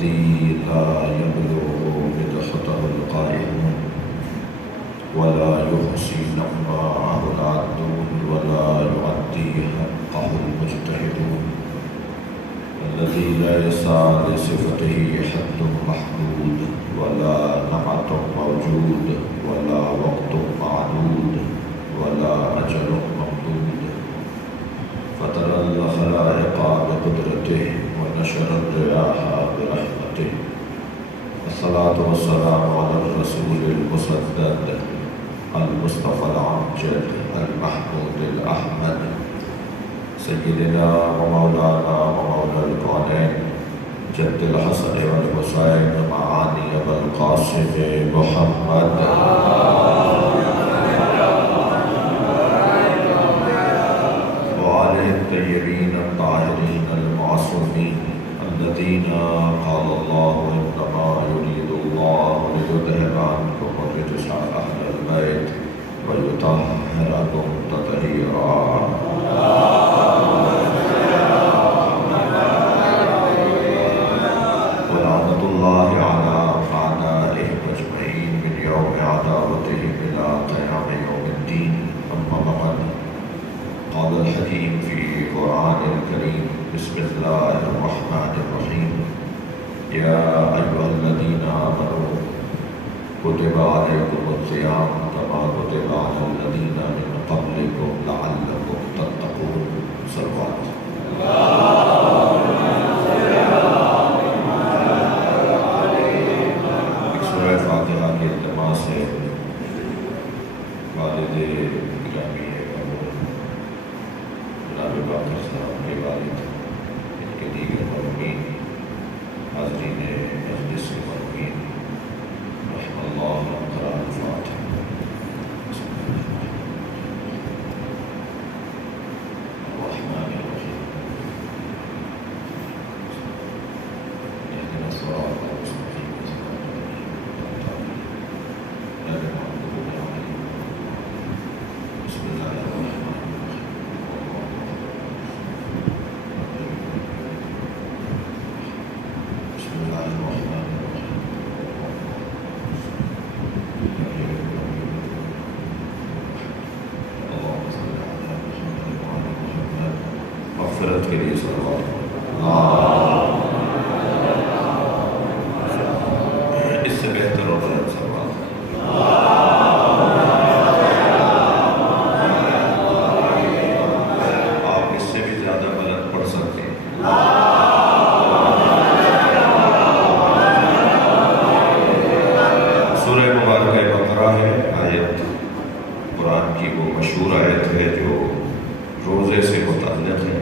الذي لا يبلغ مدحته القائلون ولا يحصي نعماءه العادون ولا يعدي حقه المجتهدون الذي لا يسعى لصفته حد محدود ولا نعت موجود ولا وقت معدود ولا أجل ممدود فطر الخلائق بقدرته ونشر الرياح برحمته الصلاة والسلام على الرسول المسدد المصطفى الأمجد المحمود الأحمد سيدنا ومولانا ومولى الكونين جد الحسن والحسين معاني أبا القاسم محمد وآله الطيبين الطاهرين المعصومين الذين قال الله إنما يريد الله ليذهب عنكم الرجس أهل البيت ويطهركم تطهيرا ولعنة الله على أعدائهم أجمعين من يوم عداوتهم إلى قيام يوم الدين أما بعد قال الحكيم في القرآن الكريم بسم الله الرحمن الرحيم يا أيها الذين آمنوا كتب عليكم الصيام كما كتب على الذين من قبلكم لعلكم تتقون صلوات سورہ فاتحہ کے التماس سے والد گرامی جناب باقر صاحب کے والد ان کے دیگر مرحومین حاضرین مجلس کے مرحومین رحم اللہ قرآن الفاتحہ الرحمن الرحیم اهدنا الصراط المستقيم صراط الذين أنعمت عليهم بسم الله الرحمن الرحيم بسم الله الرحمن الرحيم اللهم صل على محمد وعلى محمد مغفرت کے لیے صلوات اس سے بہتر اور بلند صلوات آپ اس سے بھی زیادہ بلند پڑھ سکتے ہیں سورہ مبارکہ بقرہ ہے آیت قرآن کی وہ مشہور آیت ہے جو روزے سے متعلق ہے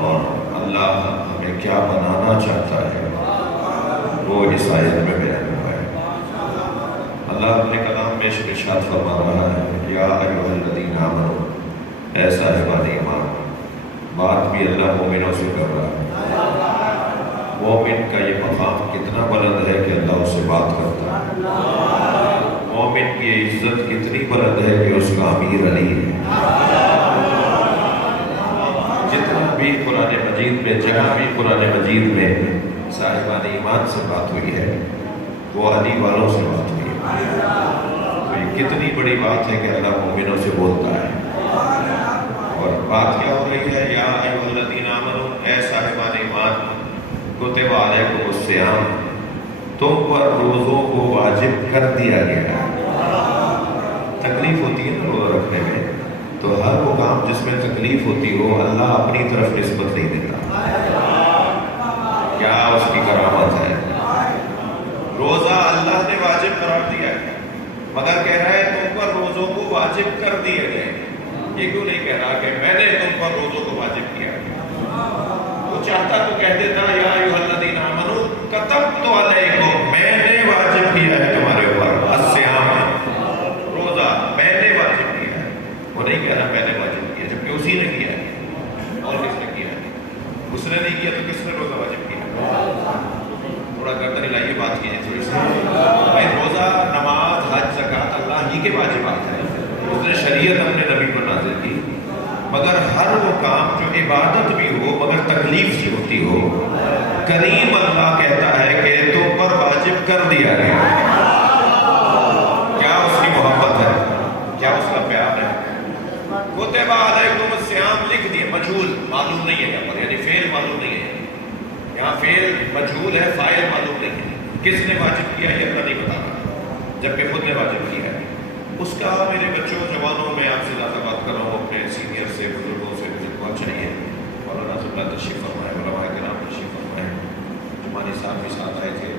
اور اللہ ہمیں کیا بنانا چاہتا ہے وہ اس آیت میں بیان ہوا ہے اللہ اپنے کلام میں ارشاد فرما رہا ہے یا ایھا الذین آمنوا اے صاحبان ایمان بات بھی اللہ مومنوں سے کر رہا ہے مومن کا یہ مقام کتنا بلند ہے کہ اللہ اس سے بات کرتا ہے مومن کی عزت کتنی بلند ہے کہ اس کا امیر علی ہے جتنا بھی قرآن مجید میں جہاں بھی قرآن مجید میں صاحبان ایمان سے بات ہوئی ہے وہ علی والوں سے بات ہوئی ہے تو یہ کتنی بڑی بات ہے کہ اللہ مومنوں سے بولتا ہے اور بات کیا ہو رہی ہے یا ایھا الذین آمنوا اے صاحبان ایمان کتب علیکم الصیام تم پر روزوں کو واجب کر دیا گیا ہے تکلیف ہوتی ہے نا روزہ رکھنے میں تو ہر وہ کام جس میں تکلیف ہوتی ہو اللہ اپنی طرف نسبت نہیں دیتا کیا اس کی کرامت ہے روزہ اللہ نے واجب قرار دیا ہے مگر کہہ رہا ہے تم پر روزوں کو واجب کر دیے گئے یہ کیوں نہیں کہہ رہا کہ میں نے تم پر روزوں کو واجب کیا وہ چاہتا تو کہہ دیتا یا ایھا الذین آمنوا کتبت علیکم میں نے واجب کیا ہے تمہارے اوپر الصیام روزہ میں نے واجب کیا ہے وہ نہیں کہہ رہا میں نے واجب کیا جبکہ اسی نے کیا ہے اور کس نے کیا ہے اس نے نہیں کیا تو کس نے روزہ واجب کیا تھوڑا گردن ہلائیے بات کیجیے تھوڑی سی بھائی روزہ نماز حج زکوٰۃ اللہ ہی کے واجبات ہیں اس نے شریعت اپنے نبی پر نازل کی مگر ہر وہ کام جو عبادت بھی ہو مگر تکلیف سے ہوتی ہو کریم اللہ کہتا کر دیا گیا. کیا اس کی محبت ہے, کیا اس کا پیار ہے. کتب علیکم الصیام لکھ دیے, مجہول معلوم نہیں ہے یہاں پر, یعنی فعل معلوم نہیں ہے. یہاں فعل مجہول ہے, فاعل معلوم نہیں ہے. کس نے واجب کیا یہ اللہ نہیں بتا رہا, جبکہ خود نے واجب کیا ہے. اس کا میرے بچوں جوانوں میں آپ سے زیادہ بات کر رہا ہوں, اپنے سینئر سے بزرگوں سے مجھے بہت چاہیے. مولانا اللہ تشریف فرمائے, علماء کرام تشریف فرمائے. جمانی صاحب بھی ساتھ آئے تھے,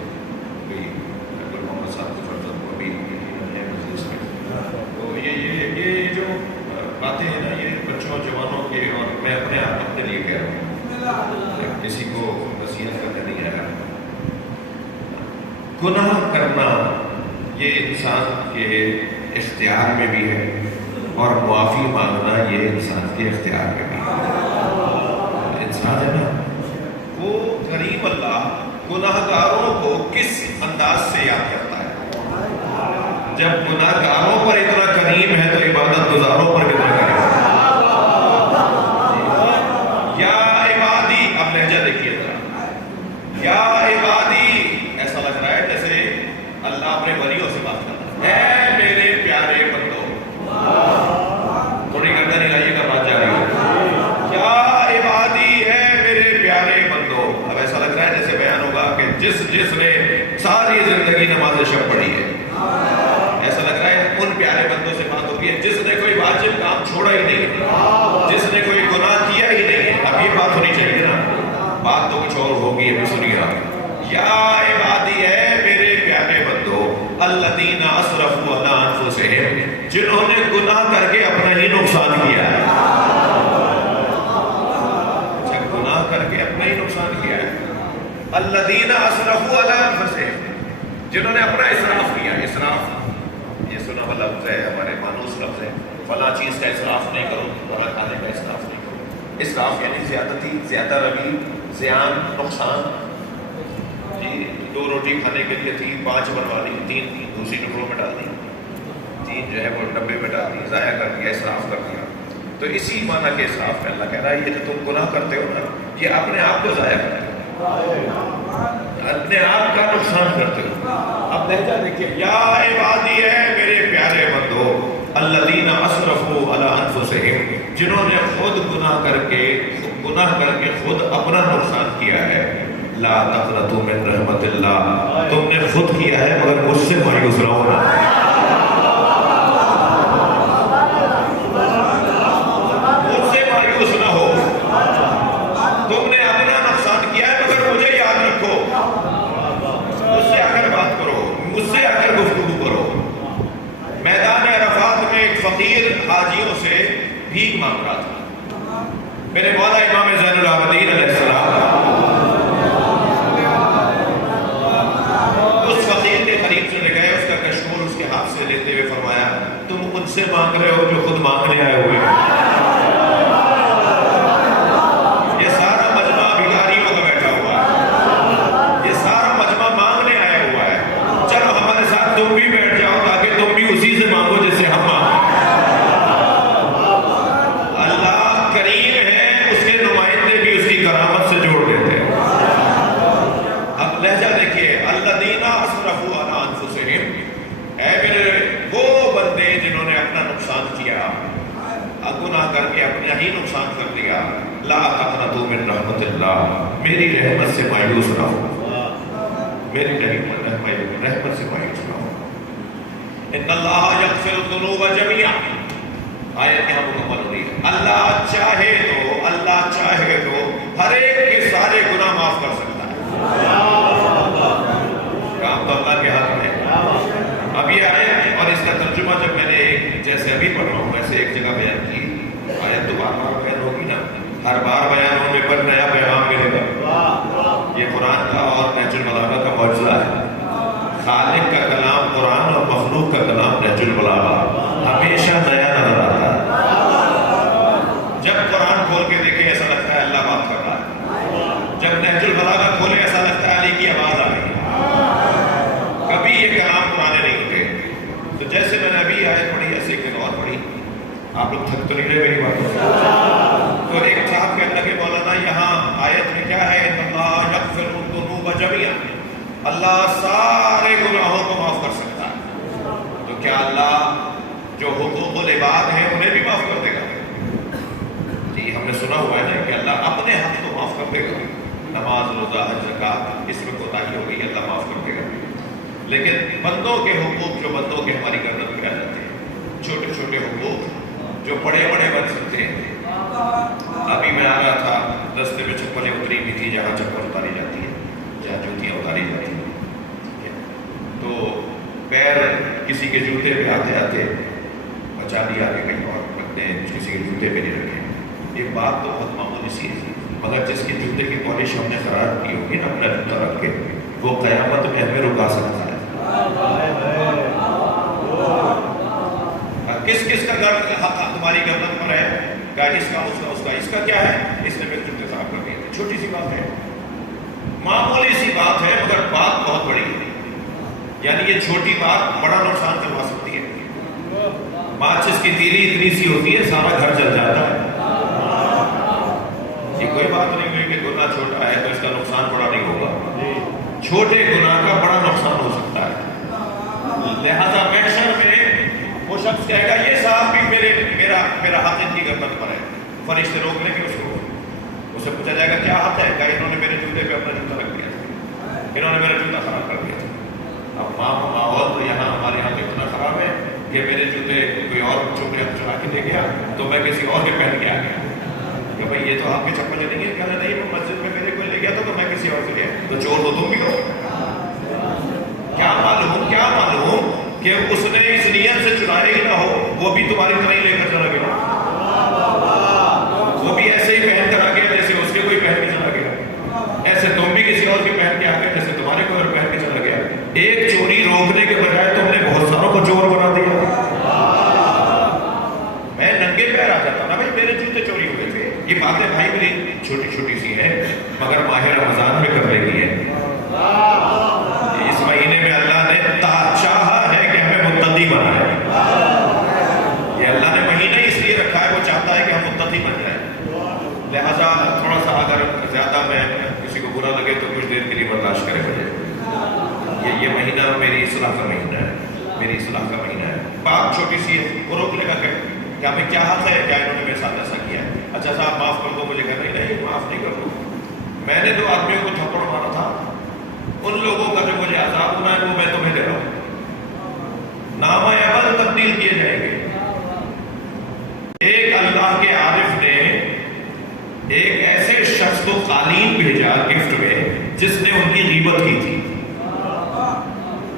ابھی عبد محمد صاحب کے فرزند کو بھی ہے مجلس میں. تو یہ جو باتیں ہیں نا, یہ بچوں جوانوں کے, اور میں اپنے لیے کہہ رہا ہوں, کسی کو نصیحت کرنے نہیں آیا. گناہ کرنا یہ انسان کے اختیار میں بھی ہے, اور معافی مانگنا یہ انسان کے اختیار میں بھی ہے. انسان ہے نا, وہ کریم اللہ گناہ گاروں کو کس انداز سے یاد کرتا ہے. جب گناہ گاروں پر اتنا کریم ہے تو عبادت گزاروں پر کتنا کریم ہے. یا عبادی, اب لہجہ دیکھیے ذرا, یا عبادی, ایسا لگ رہا ہے جیسے اللہ اپنے ولیوں سے بات کرتا ہے. اے میرے پیارے بندو, تھوڑی گردن ہلائیے گا, بات جاری ہے. یا عبادی ہے میرے پیارے بندو. اب ایسا لگ رہا ہے جیسے بیان ہوگا کہ جس نے ساری زندگی نماز شب پڑھی ہے, ایسا لگ رہا ہے ان پیارے بندوں سے بات ہوگی ہے جس نے کوئی واجب کام چھوڑا ہی نہیں, جس نے کوئی گناہ کیا ہی نہیں. اب یہ بات ہونی چاہیے نا, بات تو کچھ اور ہوگی, ابھی سنیے آپ. یا عبادی ہے میرے پیارے بندو, الذین اسرفوا علی انفسہم, جنہوں نے گناہ کر کے اپنا ہی نقصان کیا ہے. اچھا, گناہ کر کے اپنا ہی نقصان کیا ہے. الذین اسرفوا علی انفسہم, جنہوں نے اپنا اسراف کیا. اسراف یہ سنا ہوا لفظ ہے, ہمارے مانوس لفظ ہے. فلاں چیز کا اسراف نہیں کرو, فلاں کھانے کا اسراف نہیں کرو. اسراف یعنی زیادتی, زیادہ روی, زیان, نقصان. جی, 2 روٹی کھانے کے لیے تھی, 5 بنوا لی, 3 دوسری ٹکڑوں میں ڈال دی, 3 جو ہے وہ ڈبے میں ڈال دی, ضائع کر دیا, اسراف کر دیا. تو اسی معنی کے اسراف میں اللہ کہہ رہا ہے یہ جو تم گناہ کرتے ہو نا, یہ اپنے آپ کو ضائع کرتے ہو, اپنے آپ کا نقصان کرتے ہو. اب لہجہ دیکھیے, یا عبادی ہے میرے پیارے بندو, الذین اسرفوا علی انفسہم, جنہوں نے خود گناہ کر کے خود اپنا نقصان کیا ہے. لا تقنطوا من رحمت اللہ, تم نے خود کیا ہے مگر مجھ سے مایوس نہ ہونا. مجھ سے مایوس نہ ہو, تم نے اپنا نقصان کیا ہے مگر مجھے یاد رکھو. مجھ سے آ کر بات کرو, مجھ سے آ کر گفتگو کرو. میدان عرفات میں ایک فقیر حاجیوں سے بھیک مانگ رہا تھا. میرے مولا امام زین العابدین علیہ السلام اس فقیر کے قریب سے گئے, اس کا کشکول اس کے ہاتھ سے لیتے ہوئے فرمایا, تم ان سے مانگ رہے ہو جو خود مانگنے آئے ہوئے ہیں. یہ سارا مجمع بھکاریوں کا بیٹھا ہوا ہے, یہ سارا مجمع مانگنے آیا ہوا ہے. چلو ہمارے ساتھ تم بھی بیٹھ جاؤ تاکہ تم بھی اسی سے مانگو جس سے ہم مانگیں. اللہ کریم ہے, اس کے نمائندے بھی اس کی کرامت سے جوڑ دیتے ہیں. اب لہجہ دیکھیے, الذین اسرفوا علی انفسہم, اے میرے وہ بندے جنہوں نے اپنا نقصان کیا, گناہ کر کے اپنا ہی نقصان کر دیا. لا تقنطوا من رحمت اللہ, میری رحمت سے مایوس نہ ہو, میری رحمت سے مایوس نہ ہو. ان اللہ یغفر الذنوب جميعا, آیت یہاں مکمل ہوئی ہے. اللہ چاہے تو ہر ایک کے سارے گناہ معاف کر سکتا ہے. کام تو اللہ کے ہاتھ میں. اب یہ آیت اور اس کا ترجمہ جب میں نے جیسے ابھی پڑھ رہا ہوں ویسے ایک جگہ بیان کی, آیت تو بار بار بیان ہوگی نا, ہر بار بیان ہونے پر نیا پیغام ملے گا. یہ قرآن کا اور نہج البلاغہ کا معجزہ ہے. خالق کا کلام قرآن اور مخلوق کا کلام نہج البلاغہ ہمیشہ نیا نظر آتا ہے. جب قرآن کھول کے دیکھیں ایسا لگتا ہے اللہ بات کر رہا ہے, جب نہج البلاغہ کھولے ایسا لگتا ہے علی کی آواز آ گئی. کبھی یہ کلام پرانے نہیں ہوتے. تو جیسے میں نے ابھی آیت پڑھی ایسے ایک اور پڑھی, آپ لوگ تھک تو نہیں رہے میری بات. تو ایک صاحب کہنے لگے, مولانا یہاں آیت میں کیا ہے, ان اللہ یغفر الذنوب جميعا, اللہ سارے گناہوں کو معاف کر سکتا ہے، تو کیا اللہ جو حقوق العباد ہیں انہیں بھی معاف کر دے گا؟ جی ہم نے سنا ہوا ہے نا کہ اللہ اپنے حق تو معاف کر دے گا، نماز روزہ حج زکات اس میں کوتاہی ہو گئی اللہ معاف کر دے گا، لیکن بندوں کے حقوق جو بندوں کے ہماری گردن پہ آ جاتے ہیں، چھوٹے چھوٹے حقوق جو بڑے بڑے بن سکتے ہیں۔ ابھی میں آ رہا تھا، رستے میں چپلیں اتری بھی تھی، جہاں چپل اتاری جاتی ہے، جہاں جوتیاں اتاری جاتی ہیں، تو پیر کسی کے جوتے پہ آتے آتے بچا لیا کہ کہیں اور رکھتے ہیں، کسی کے جوتے پہ نہیں رکھے۔ یہ بات تو بہت معمولی سی ہے، مگر جس کے جوتے کی پالش ہم نے خراب کی ہوگی نا اپنا جوتا رکھ کے، وہ قیامت میں ہمیں رکا سکتا ہے۔ کس کس کا حق تمہاری گردن پر ہے؟ اس کا اس کا کیا ہے؟ اس نے میرے جوتے خراب کر دیے۔ چھوٹی سی بات ہے، معمولی سی بات ہے، مگر بات بہت بڑی ہے، یعنی یہ چھوٹی بات بڑا نقصان کروا سکتی ہے۔ ماچس کی تیلی اتنی سی ہوتی ہے، سارا گھر جل جاتا ہے۔ یہ کوئی بات نہیں ہوئی کہ گناہ چھوٹا ہے تو اس کا نقصان بڑا نہیں ہوگا، چھوٹے گناہ کا بڑا نقصان ہو سکتا ہے۔ لہذا محشر میں وہ شخص کہے گا یہ صاحب بھی میرا حق ان کی گردن پر ہے، فرشتے روک لیں گے اس کو، اسے پوچھا جائے گا کیا حق ہے؟ کہا انہوں نے میرے جوتے پہ اپنا جوتا رکھ دیا تھا، انہوں نے میرا جوتا خراب کر دیا تھا۔ اب ماحول تو یہاں ہمارے یہاں پہ اتنا خراب ہے کہ میرے جوتے کوئی اور چرا کے لے گیا تو میں کسی اور کے پہن کے آ گیا کہ بھائی یہ تو آپ کی چپلیں نہیں ہے، کہنا نہیں وہ مسجد میں میرے کوئی لے گیا تو میں کسی اور سے لیا، تو چور تو تم بھی ہو۔ کیا معلوم کہ اس نے اس نیت سے چرائے ہی نہ ہو، وہ بھی تمہاری طرح ہی لے کر چلا گیا، وہ بھی ایسے ہی پہن کر آ گیا جیسے اس کے کوئی پہن کے چلا گیا، ایسے تم بھی کسی اور کی پہن کے آ گئے جیسے تمہارے کوئی اور پہن کے چلا گیا۔ ایک چوری روکنے کے بجائے تم نے بہت ساروں کو چور بنا دیا۔ میں ننگے پیر آ جاتا نا بھائی میرے جوتے چوری ہوئے تھے، یہ باتیں بھائی میری چھوٹی چھوٹی سی ہیں، مگر ماہ رمضان میں کر لینی ہے۔ اس مہینے میں اللہ نے چاہا ہے کہ ہمیں متقی بنائے، یہ اللہ نے مہینہ اس لیے رکھا ہے، وہ چاہتا ہے کہ ہم متقی بن جائیں۔ لہذا تھوڑا سا اگر زیادہ میں کسی کو برا لگے تو کچھ دیر کے لیے برداشت کرے مجھے، یہ مہینہ میری اصلاح کا مہینہ ہے، میری اصلاح کا مہینہ ہے۔ بات چھوٹی سی ہے، وہ روکنے کا کیا ہمیں کیا حق ہے؟ کیا انہوں نے میرے ساتھ ایسا کیا ہے؟ اچھا صاحب معاف کر دو، مجھے کہہ نہیں معاف نہیں کر دو، میں نے 2 آدمیوں کو تھپڑ مارا تھا، ان لوگوں کا جو مجھے عذاب ہونا ہے وہ میں تمہیں دے رہا ہوں، نامہ عمل تبدیل کیے جائیں گے۔ ایک اللہ کے عارف نے ایک ایسے شخص کو قالین بھیجا گفٹ میں جس نے ان کی غیبت کی تھی،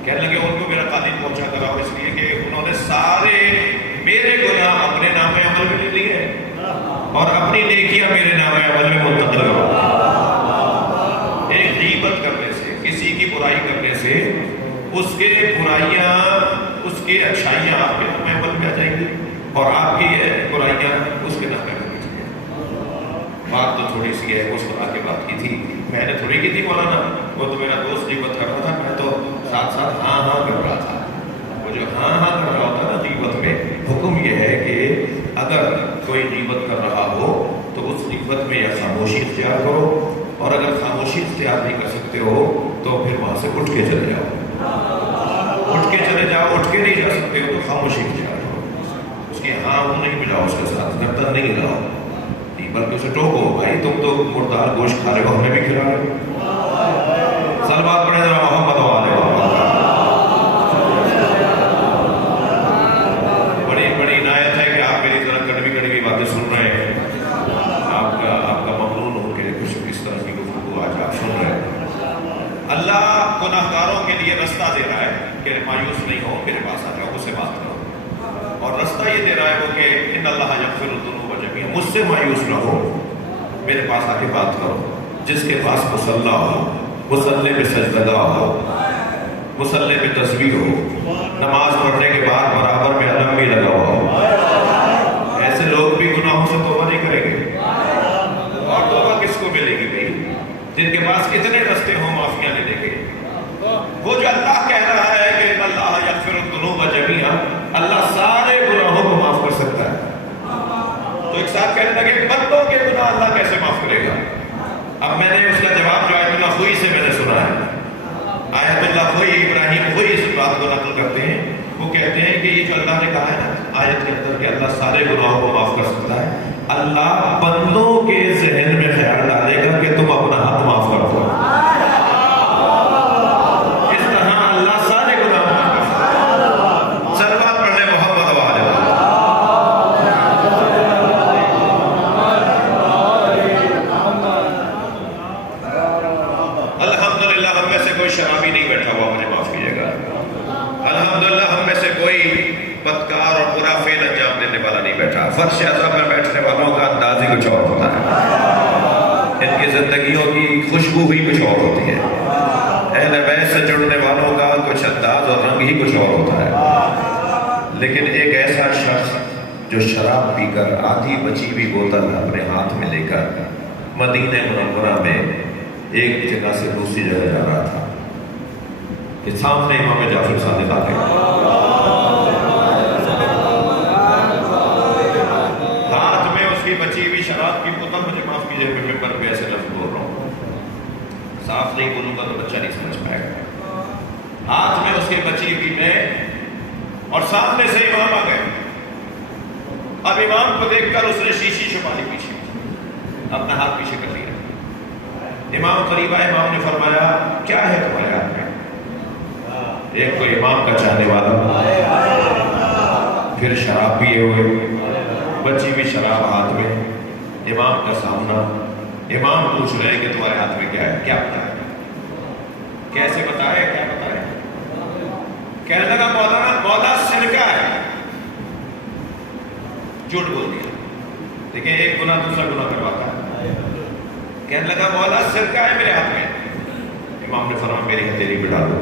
کہنے لگے ان کو میرا قالین پہنچا کراؤ، اس لیے کہ انہوں نے سارے میرے گناہ اپنے نام عمل میں لے لیے اور اپنی نیکیاں میرے نام عمل میں منتقل کرو۔ ایک غیبت کرنے سے، کسی کی برائی کرنے سے اس کے برائیاں، اس کی اچھائیاں آپ کے نام عمل میں آ جائیں گی اور آپ کی برائیاں اس کے نام عمل میں آ جائیں گی۔ بات تو تھوڑی سی ہے، اس طرح کی بات کی تھی، میں نے تھوڑی کی تھی مولانا، وہ تو میرا دوست غیبت کر رہا تھا، میں تو ساتھ ساتھ ہاں ہاں کر رہا تھا۔ وہ جو ہاں ہاں کر رہا ہوتا نا غیبت میں، حکم یہ ہے کہ اگر کوئی غیبت کر رہا ہو تو اس غیبت میں یا خاموشی اختیار کرو، اور اگر خاموشی اختیار نہیں کر سکتے ہو تو پھر وہاں سے اٹھ کے چلے جاؤ، اٹھ کے چلے جاؤ، اٹھ کے نہیں جا سکتے ہو تو خاموشی اختیار کرو، اس کی ہاں وہ نہیں ملاؤ، اس کے ساتھ گردن نہیں ہلاؤ، بلکہ اسے ٹوکو، بھائی تم تو مردار گوشت کھا رہے ہو، ہمیں بھی کھلا رہے ہو۔ سلوات پڑھے ذرا محمد والے بڑی عنایت ہے کہ آپ میری ذرا کڑوی باتیں سن رہے ہیں، آپ کا ممنون ہو کہ کچھ اس طرح کی گفتگو آج آپ سن رہے ہیں۔ اللہ گناہگاروں کے لیے رستہ دے رہا ہے کہ مایوس نہیں ہو، میرے پاس آ جاؤ، مجھ سے بات کرو، اور رستہ یہ دے رہا ہے وہ کہ ان اللہ یغفر الذنوب جميعا، مجھ سے مایوس نہ ہو، میرے پاس آ کے بات کرو۔ جس کے پاس مصلی ہو، مصلی پہ سجدگاہ ہو، مصلی پہ تسبیح ہو، نماز پڑھنے کے بعد برابر میں علم بھی لگا ہوا ہو، ایسے لوگ بھی گناہوں سے توبہ نہیں کریں گے، اور توبہ کس کو ملے گی بھائی؟ جن کے پاس اتنے رستے ہوں معافیاں لینے کے۔ وہ جو اللہ کہہ رہا ہے کہ ان اللہ یغفر الذنوب جميعا، اللہ سارے گناہوں کو معاف کر سکتا ہے، تو ایک ساتھ کہنے لگے بندوں کے گناہ اللہ کیسے معاف کرے گا؟ اب میں نے اس کا جواب جو آیت اللہ خوئی سے میں نے سنا ہے، آیت اللہ وہی ابراہیم وہی اس بات کو نقل کرتے ہیں، وہ کہتے ہیں کہ یہ جو اللہ نے کہا ہے نا آیت کے اندر کہ اللہ سارے گناہوں کو معاف کر سکتا ہے، اللہ بندوں کے ذہن میں خیال ڈالے گا کہ تم اپنا حق معاف کر دو، اس طرح اللہ سارے گناہ معاف کر سکتا ہے۔ صلوات پڑھنے محمد و آلہ محمد۔ الحمدللہ ہم میں سے کوئی شرابی نہیں بیٹھا ہوا، مجھے معاف کیجیے گا۔ الحمدللہ ہم میں سے کوئی بدکار اور برا فعل انجام دینے والا نہیں بیٹھا۔ فرش اعظم میں بیٹھنے والوں کا انداز ہی کچھ اور ہوتا ہے، ان کی زندگیوں کی خوشبو ہی کچھ اور ہوتی ہے، اہل بیت سے جڑنے والوں کا کچھ انداز اور رنگ ہی کچھ اور ہوتا ہے۔ لیکن ایک ایسا شخص جو شراب پی کر آدھی بچی ہوئی بوتل اپنے ہاتھ میں لے کر مدینہ منورہ میں ایک جگہ سے دوسری جگہ جا رہا تھا کہ سامنے امام جعفر صادق آ گئے، ہاتھ میں اس کی بچی ہوئی شراب کی بوتل، مجھے معاف کیجیے میں ممبر پہ ایسے لفظ بول رہا ہوں، صاف نہیں بولوں گا تو بچہ نہیں سمجھ پائے گا، ہاتھ میں اس کی بچی ہوئی میں، اور سامنے سے امام آ گئے۔ اب امام کو دیکھ کر اس نے شیشی چھپا لی پیچھے، اپنا ہاتھ پیچھے کر لیا۔ امام قریب آئے، امام نے فرمایا کیا ہے تمہارے ہاتھ میں؟ ایک تو امام کا چاہنے والا، پھر شراب پیے ہوئے، بچی ہوئی شراب ہاتھ میں، امام کا سامنا، امام پوچھ رہے ہیں کہ تمہارے ہاتھ میں کیا ہے؟ کیا بتائے؟ کیسے بتائے؟ کیا بتائے؟ کہنے لگا مولا سرکہ ہے، جھوٹ بول دیا۔ دیکھیں ایک گناہ دوسرا گناہ کرواتا ہے۔ کہنے لگا مولا سرکہ ہے میرے ہاتھ میں، امام نے فرمایا میری ہتھیلی پہ ڈالو۔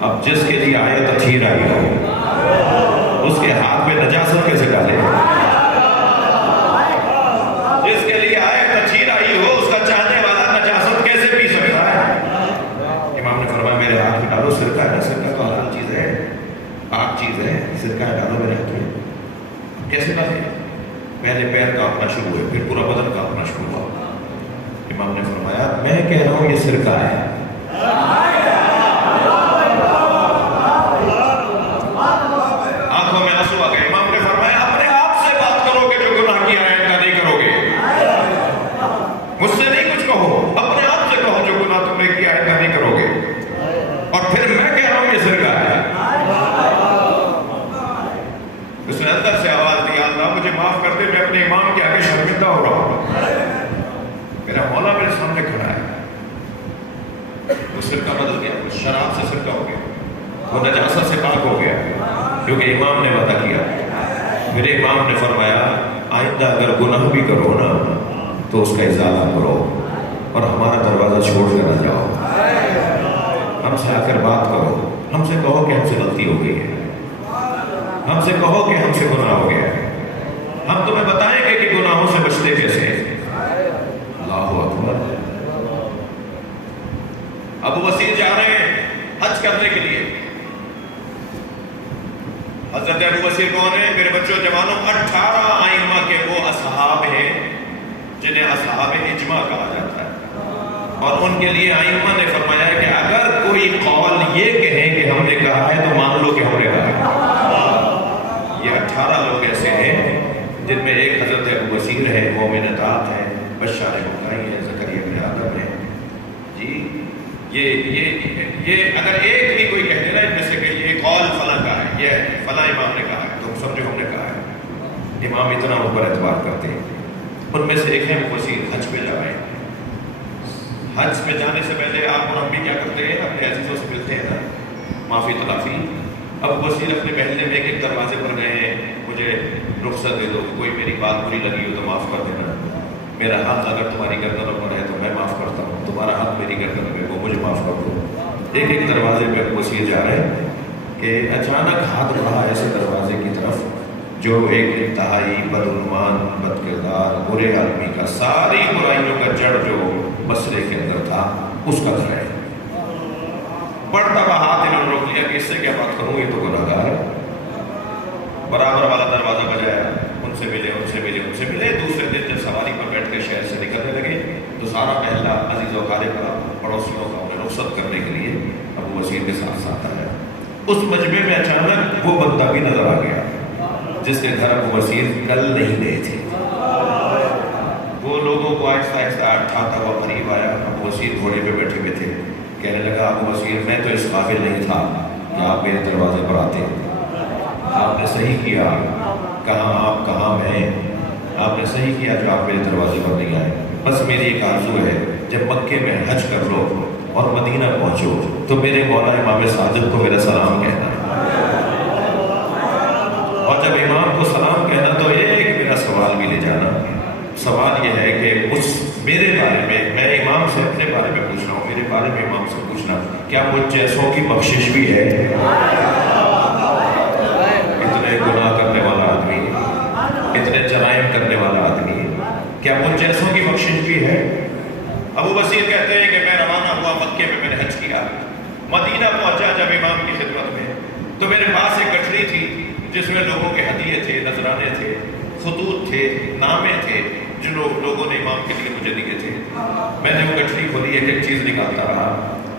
اب جس کے لیے آیت تطہیر آئی ہو اس کے ہاتھ میں نجاست کیسے ڈالے؟ جس کے لیے آیت تطہیر آئی ہو اس کا چاہنے والا نجاست کیسے پی سکتا ہے؟ امام نے فرمایا میرے ہاتھ میں ڈالو، سرکہ ہے، سرکہ تو حلال چیز ہے، پاک چیز ہے، سرکہ ہے، ڈالو میرے ہاتھ میں۔ کیسے ڈالے؟ پہلے پیر کانپنا شروع ہوئے، پھر پورا بدن کانپنا شروع ہوا۔ امام نے فرمایا میں کہہ رہا ہوں یہ سرکہ ہے۔ آنکھوں میں آنسو آ گئے۔ امام نے فرمایا اپنے آپ سے بات کرو کہ جو گناہ کیا ہے آئندہ نہیں کرو گے، مجھ سے نہیں کچھ کہو، اپنے آپ سے کہو جو گناہ تم نے کیا آئندہ نہیں کرو گے، اور پھر میں کہہ رہا ہوں یہ سرکہ ہے۔ اس نے اندر سے آواز دی اللہ مجھے معاف کر دے، میں اپنے امام کے آگے شرمندہ ہو رہا ہوں، میرا مولا میرے سامنے کھڑا ہے۔ وہ سرکہ بدل گیا، وہ شراب سے سرکہ ہو گیا، وہ نجاست سے پاک ہو گیا، کیونکہ امام نے وعدہ کیا۔ میرے امام نے فرمایا آئندہ اگر گناہ بھی کرو نا تو اس کا ازالہ کرو اور ہمارا دروازہ چھوڑ کر نہ جاؤ، ہم سے آ کر بات کرو، ہم سے کہو کہ ہم سے غلطی ہو گئی ہے، ہم سے کہو کہ ہم سے گناہ ہو گیا ہے، ہم تمہیں بتائیں گے کہ گناہوں سے بچتے کیسے ہیں۔ اللہ اکبر۔ ابو بصیر جا رہے ہیں حج کرنے کے لیے۔ حضرت ابو بصیر کون ہیں؟ میرے بچوں جوانوں 18 ائمہ کے وہ اصحاب ہیں جنہیں اصحاب اجماع کہا جاتا ہے، اور ان کے لیے ائمہ نے فرمایا کہ اگر کوئی قول یہ کہیں کہ ہم نے کہا ہے تو مان لو کہ ہم نے کہا ہے۔ یہ 18 لوگ ایسے ہیں جن میں ایک حضرت ابو بصیر ہے، مومن اطاعت ہے، بشار مکائی ہے، زکریا بن آدم ہے۔ جی یہ اگر ایک بھی کوئی کہتے نا ان میں سے کہ یہ قول فلاں کا ہے، یہ فلاں امام نے کہا ہے، تو سمجھو ہم نے کہا ہے۔ امام اتنا اوپر اعتبار کرتے ہیں۔ ان میں سے ایک ہے ابو بصیر، حج پہ جا رہے ہیں۔ حج میں جانے سے پہلے آپ اور ہم بھی کیا کرتے ہیں؟ اپنے عزیزوں سے ملتے ہیں نا، معافی تلافی۔ ابو بصیر اپنے محلے میں ایک دروازے پر گئے ہیں، مجھے رخصت دے دو، کوئی میری بات بری لگی ہو تو معاف کر دینا، میرا حق اگر تمہاری گردنوں پر ہے تو میں معاف کرتا ہوں، تمہارا حق میری گردنوں میں وہ مجھے معاف کر دو۔ ایک ایک دروازے پہ ابو بصیر جا رہے ہیں کہ اچانک ہاتھ بڑھا ایسے دروازے کی طرف جو ایک انتہائی بدعنوان، بد کردار، برے آدمی کا، ساری برائیوں کا جڑ جو بصرے کے اندر تھا اس کا گھر ہے۔ بڑھتا ہوا ہاتھ انہوں نے روک لیا کہ اس سے کیا بات کروں، یہ تو گناہگار ہے۔ برابر والا دروازہ بجایا، ان سے ملے، ان سے ملے، ان سے ملے۔ دوسرے دن جب سواری پر بیٹھ کے شہر سے نکلنے لگے تو سارا محلہ عزیز و اقارب کا پڑوسیوں کا انہیں رخصت کرنے کے لیے ابو بصیر کے ساتھ ساتھ آیا۔ اس مجمع میں اچانک وہ بندہ بھی نظر آ گیا جس کے گھر ابو بصیر کل نہیں گئے تھے۔ وہ لوگوں کو آہستہ آہستہ اٹھاتا ہوا قریب آیا۔ ابو بصیر گھوڑے پہ بیٹھے ہوئے تھے۔ کہنے لگا ابو بصیر میں تو اس قابل نہیں تھا کہ آپ میرے دروازے پر آتے، آپ نے صحیح کیا، کہاں آپ کہاں میں، آپ نے صحیح کیا جو آپ میرے دروازے پر نہیں آئے۔ بس میری ایک آرزو ہے جب مکے میں حج کر لو اور مدینہ پہنچو تو میرے مولا امام صادق کو میرا سلام کہنا، اور جب امام کو سلام کہنا تو ایک میرا سوال بھی لے جانا۔ سوال یہ ہے کہ میرے بارے میں امام سے اپنے بارے میں پوچھ رہا ہوں، میرے بارے میں امام سے پوچھنا کیا مجھ جیسوں کی بخشش بھی ہے؟ اتنے گناہ کرنے والا آدمی، اتنے جرائم کرنے والا آدمی، کیا مجھ جیسوں کی بخشش بھی ہے؟ ابو بصیر کہتے ہیں کہ میں روانہ ہوا مکے میں، میں نے حج کیا، مدینہ پہنچا جب امام کی خدمت میں تو میرے پاس ایک گٹھڑی تھی جس میں لوگوں کے ہدیے تھے، نذرانے تھے، خطوط تھے، نامے تھے جن لوگوں نے امام کے لیے مجھے دیے تھے۔ میں نے وہ گٹھڑی کھولی، ایک ایک چیز نکالتا رہا۔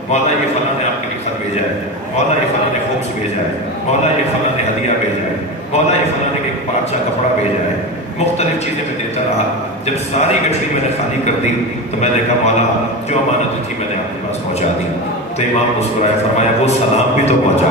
مولا یہ فلاں نے آپ کے لیے خط بھیجا ہے، مولا یہ فلاں نے خوبص بھیجا ہے، مولا یہ فلاں نے ہدیہ بھیجا ہے، مولا یہ فلاں نے ایک اچھا کپڑا بھیجا ہے، مختلف چیزیں میں دیتا رہا۔ جب ساری گٹھڑی میں نے خالی کر دی تو میں نے کہا مولا جو امانت تھی میں نے آپ کے پاس پہنچا دی۔ تو امام مسکرائے، فرمایا وہ سلام بھی تو پہنچا۔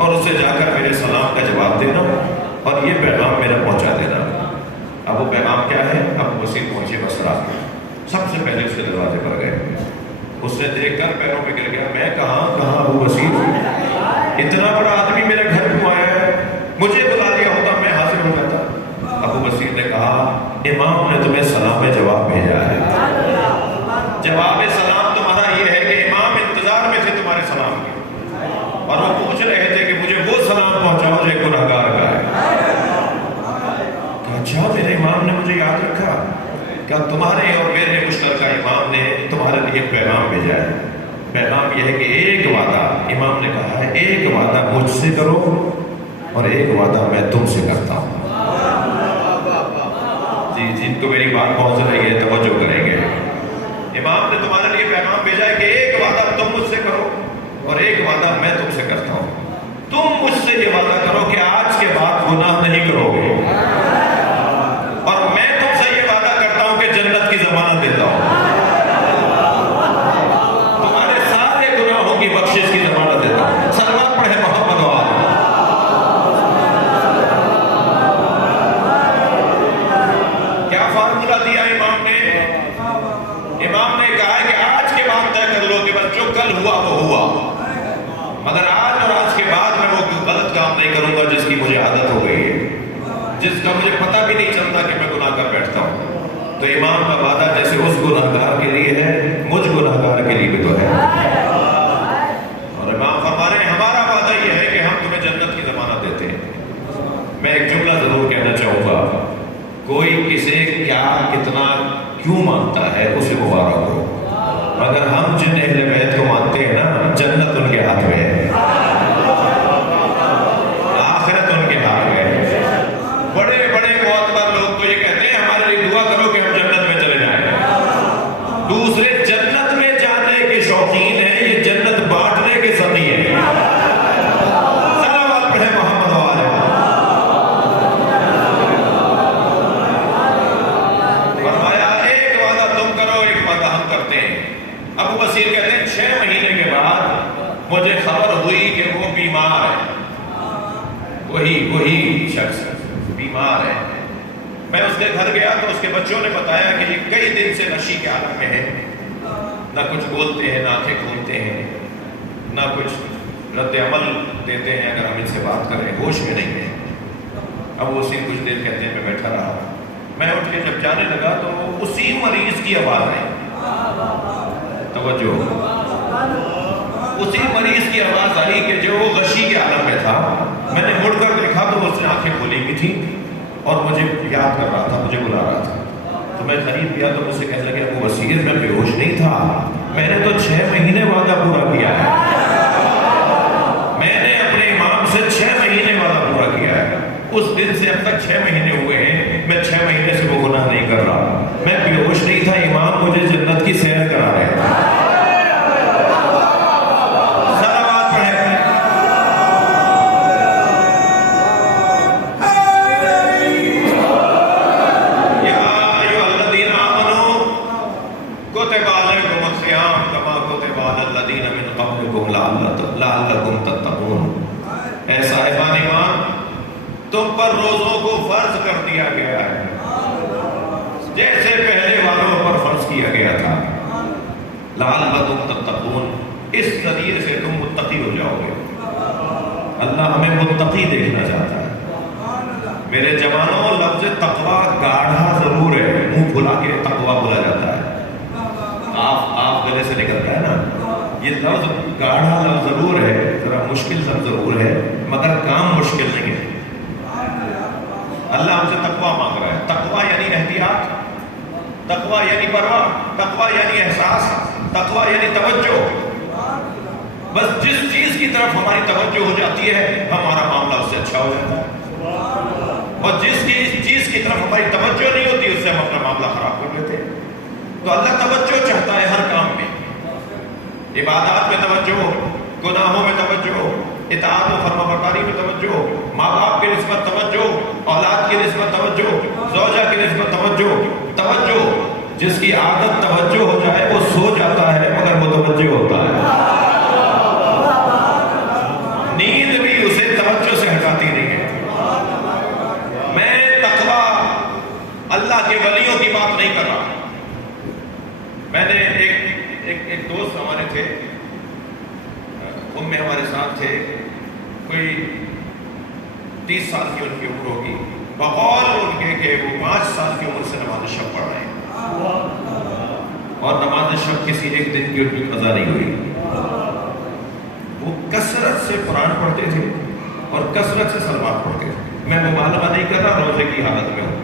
اور اسے جا کر میرے سلام کا جواب دینا اور یہ پیغام میرا پہنچا دینا۔ اب وہ پیغام کیا ہے؟ ابو بصیر پہنچے بصرہ، سب سے پہلے اس کے دروازے پر گئے۔ اس نے دیکھ کر پیروں پہ گر گیا، میں کہاں ابو بصیر، اتنا بڑا آدمی میرے گھر کیوں آیا ہے؟ مجھے بلا دیا ہوتا میں حاضر ہو جاتا۔ ابو بصیر نے کہا امام نے تمہیں سلام جواب بھیجا ہے۔ جواب سلام تمہارا یہ ہے کہ امام انتظار میں تھے تمہارے سلام کے، اور وہ پوچھ رہے تھے کہ مجھے وہ سلام پہنچاؤ جو ایک گناہگار کا ہے۔ کہ اچھا میرے امام نے مجھے یاد رکھا، کہ تمہارے اور میرے مشترکہ امام نے تمہارے لیے ایک پیغام بھیجا ہے۔ پیغام یہ ہے کہ ایک وعدہ، امام نے کہا ہے ایک وعدہ مجھ سے کرو اور ایک وعدہ میں تم سے کرتا ہوں۔ جی جن کو میری بات پہنچ رہی ہے توجہ کریں گے۔ امام نے تمہارے لیے پیغام بھیجا ہے کہ ایک وعدہ تم مجھ سے کرو اور ایک وعدہ میں تم سے کرتا ہوں۔ تم مجھ سے یہ وعدہ کرو کہ آج کے بعد گناہ نہیں کرو گے، اور میں تم سے یہ وعدہ کرتا ہوں کہ جنت کی ضمانت دیتا ہوں، تمہارے سارے گناہوں کی بخشش کی ضمانت دیتا ہوں۔ سلوات پڑھے محمد و آل۔ کیا فارمولہ دیا امام نے؟ امام نے کہا ہے کہ آج کے بعد طے کر لو کہ بس جو کل ہوا وہ ہوا، مگر آج اور آج کے بعد میں وہ غلط کام نہیں کروں گا جس کی مجھے عادت ہو گئی ہے، جس کا مجھے پتہ بھی نہیں چلتا کہ میں گناہ کر بیٹھتا ہوں۔ تو امام کا وعدہ جیسے اس گناہگار کے لیے ہے، مجھ گناہگار کے لیے بھی تو ہے۔ اور امام فرما رہے ہیں ہمارا وعدہ یہ ہے کہ ہم تمہیں جنت کی ضمانت دیتے ہیں۔ میں ایک جملہ ضرور کہنا چاہوں گا، کوئی کسے کیا کتنا کیوں مانتا ہے اسے مبارک ہو، مگر ہم جن اہل بیت کو مانتے ہیں نا، جنت ان کے ہاتھ میں ہے، آخرت ان کے ہاتھ میں ہے۔ بڑے بڑے معتبر لوگ تو یہ کہتے ہیں ہمارے لیے دعا کرو کہ ہم جنت میں چلے جائیں، دوسرے جنت میں جانے کے شوقین ہیں، یہ جنت بانٹنے کے سبھی ہیں۔ صلوات پڑھے محمد و آل۔ فرمایا ایک وعدہ تم کرو، ایک وعدہ ہم کرتے ہیں۔ ابو بصیر کہتے ہیں 6 مہینے کے بعد مجھے خبر ہوئی کہ وہ بیمار ہے، وہی شخص بیمار ہے۔ میں اس کے گھر گیا تو اس کے بچوں نے بتایا کہ یہ کئی دن سے نشی کے عالم میں ہے، نہ کچھ بولتے ہیں نہ آنکھیں کھولتے ہیں، نہ کچھ رد عمل دیتے ہیں اگر ہم ان سے بات کریں، ہوش میں نہیں ہیں۔ اب وہ اسی کچھ دیر کہتے ہیں میں بیٹھا رہا، میں اٹھ کے جب جانے لگا تو اسی مریض کی آواز آئی، توجہ، اسی مریض کی آواز آئی کہ جو غشی کے عالم میں تھا۔ میں نے مڑ کر دیکھا تو اس نے آنکھیں کھولی ہوئی تھی اور مجھے یاد کر رہا تھا، مجھے بلا رہا تھا۔ تو میں قریب گیا تو مجھ سے کہنے لگا ابو بصیر میں بے ہوش نہیں تھا، میں نے تو 6 مہینے وعدہ پورا کیا ہے، میں نے اپنے امام سے 6 مہینے وعدہ پورا کیا ہے، اس دن سے اب تک 6 مہینے ہوئے ہیں، میں 6 مہینے سے وہ گناہ نہیں کر رہا، میں بے ہوش نہیں تھا، امام مجھے جنت کی سیر کرا رہے تھے۔ اے صاحبان ایمان، تم پر روزوں کو فرض کر دیا گیا ہے جیسے پہلے والوں پر فرض کیا گیا تھا، لعلکم تتقون، اس ذریعے سے تم متقی ہو جاؤ گے۔ اللہ ہمیں متقی دیکھنا چاہتا ہے۔ میرے جوانوں، لفظ تقویٰ گاڑھا ضرور ہے، منہ کھلا کے تقویٰ بولا جاتا ہے، آپ گلے سے نکلتا ہے نا، یہ لفظ گاڑھا لفظ ضرور ہے، ذرا مشکل لفظ ضرور ہے، مگر کام مشکل نہیں ہے۔ اللہ ہم سے تقویٰ مانگ رہا ہے۔ تقویٰ یعنی احتیاط، تقویٰ یعنی پرواہ، تقویٰ یعنی احساس، تقویٰ یعنی توجہ۔ بس جس چیز کی طرف ہماری توجہ ہو جاتی ہے ہمارا معاملہ اس سے اچھا ہو جاتا ہے، اور جس چیز کی طرف ہماری توجہ نہیں ہوتی اس سے ہم اپنا معاملہ خراب کر لیتے ہیں۔ تو اللہ توجہ چاہتا ہے ہر کام میں، عبادات میں توجہ، گناہوں میں توجہ، اطاعت و فرما برداری میں توجہ، ماں باپ کی نسبت توجہ، اولاد کی نسبت توجہ، زوجہ کی نسبت توجہ۔ توجہ، جس کی عادت توجہ ہو جائے وہ سو جاتا ہے مگر متوجہ ہوتا ہے، نیند بھی اسے توجہ سے ہٹاتی نہیں ہے۔ میں تقویٰ اللہ کے ولیوں کی بات نہیں کر رہا۔ میں نے ایک دوست ہمارے تھے، میں ہمارے ساتھ تھے، کوئی 30 سال کی ان کی عمر ہوگی، بقول ان کے کہ وہ 5 سال کی عمر سے نماز شب پڑھ رہے ہیں، اور نماز شب کسی ایک دن کی ان کی قضا نہیں ہوئی۔ وہ کثرت سے قرآن پڑھتے تھے اور کثرت سے سلوات پڑھتے تھے۔ میں مبالغہ نہیں کر رہا، روزے کی حالت میں ہوں،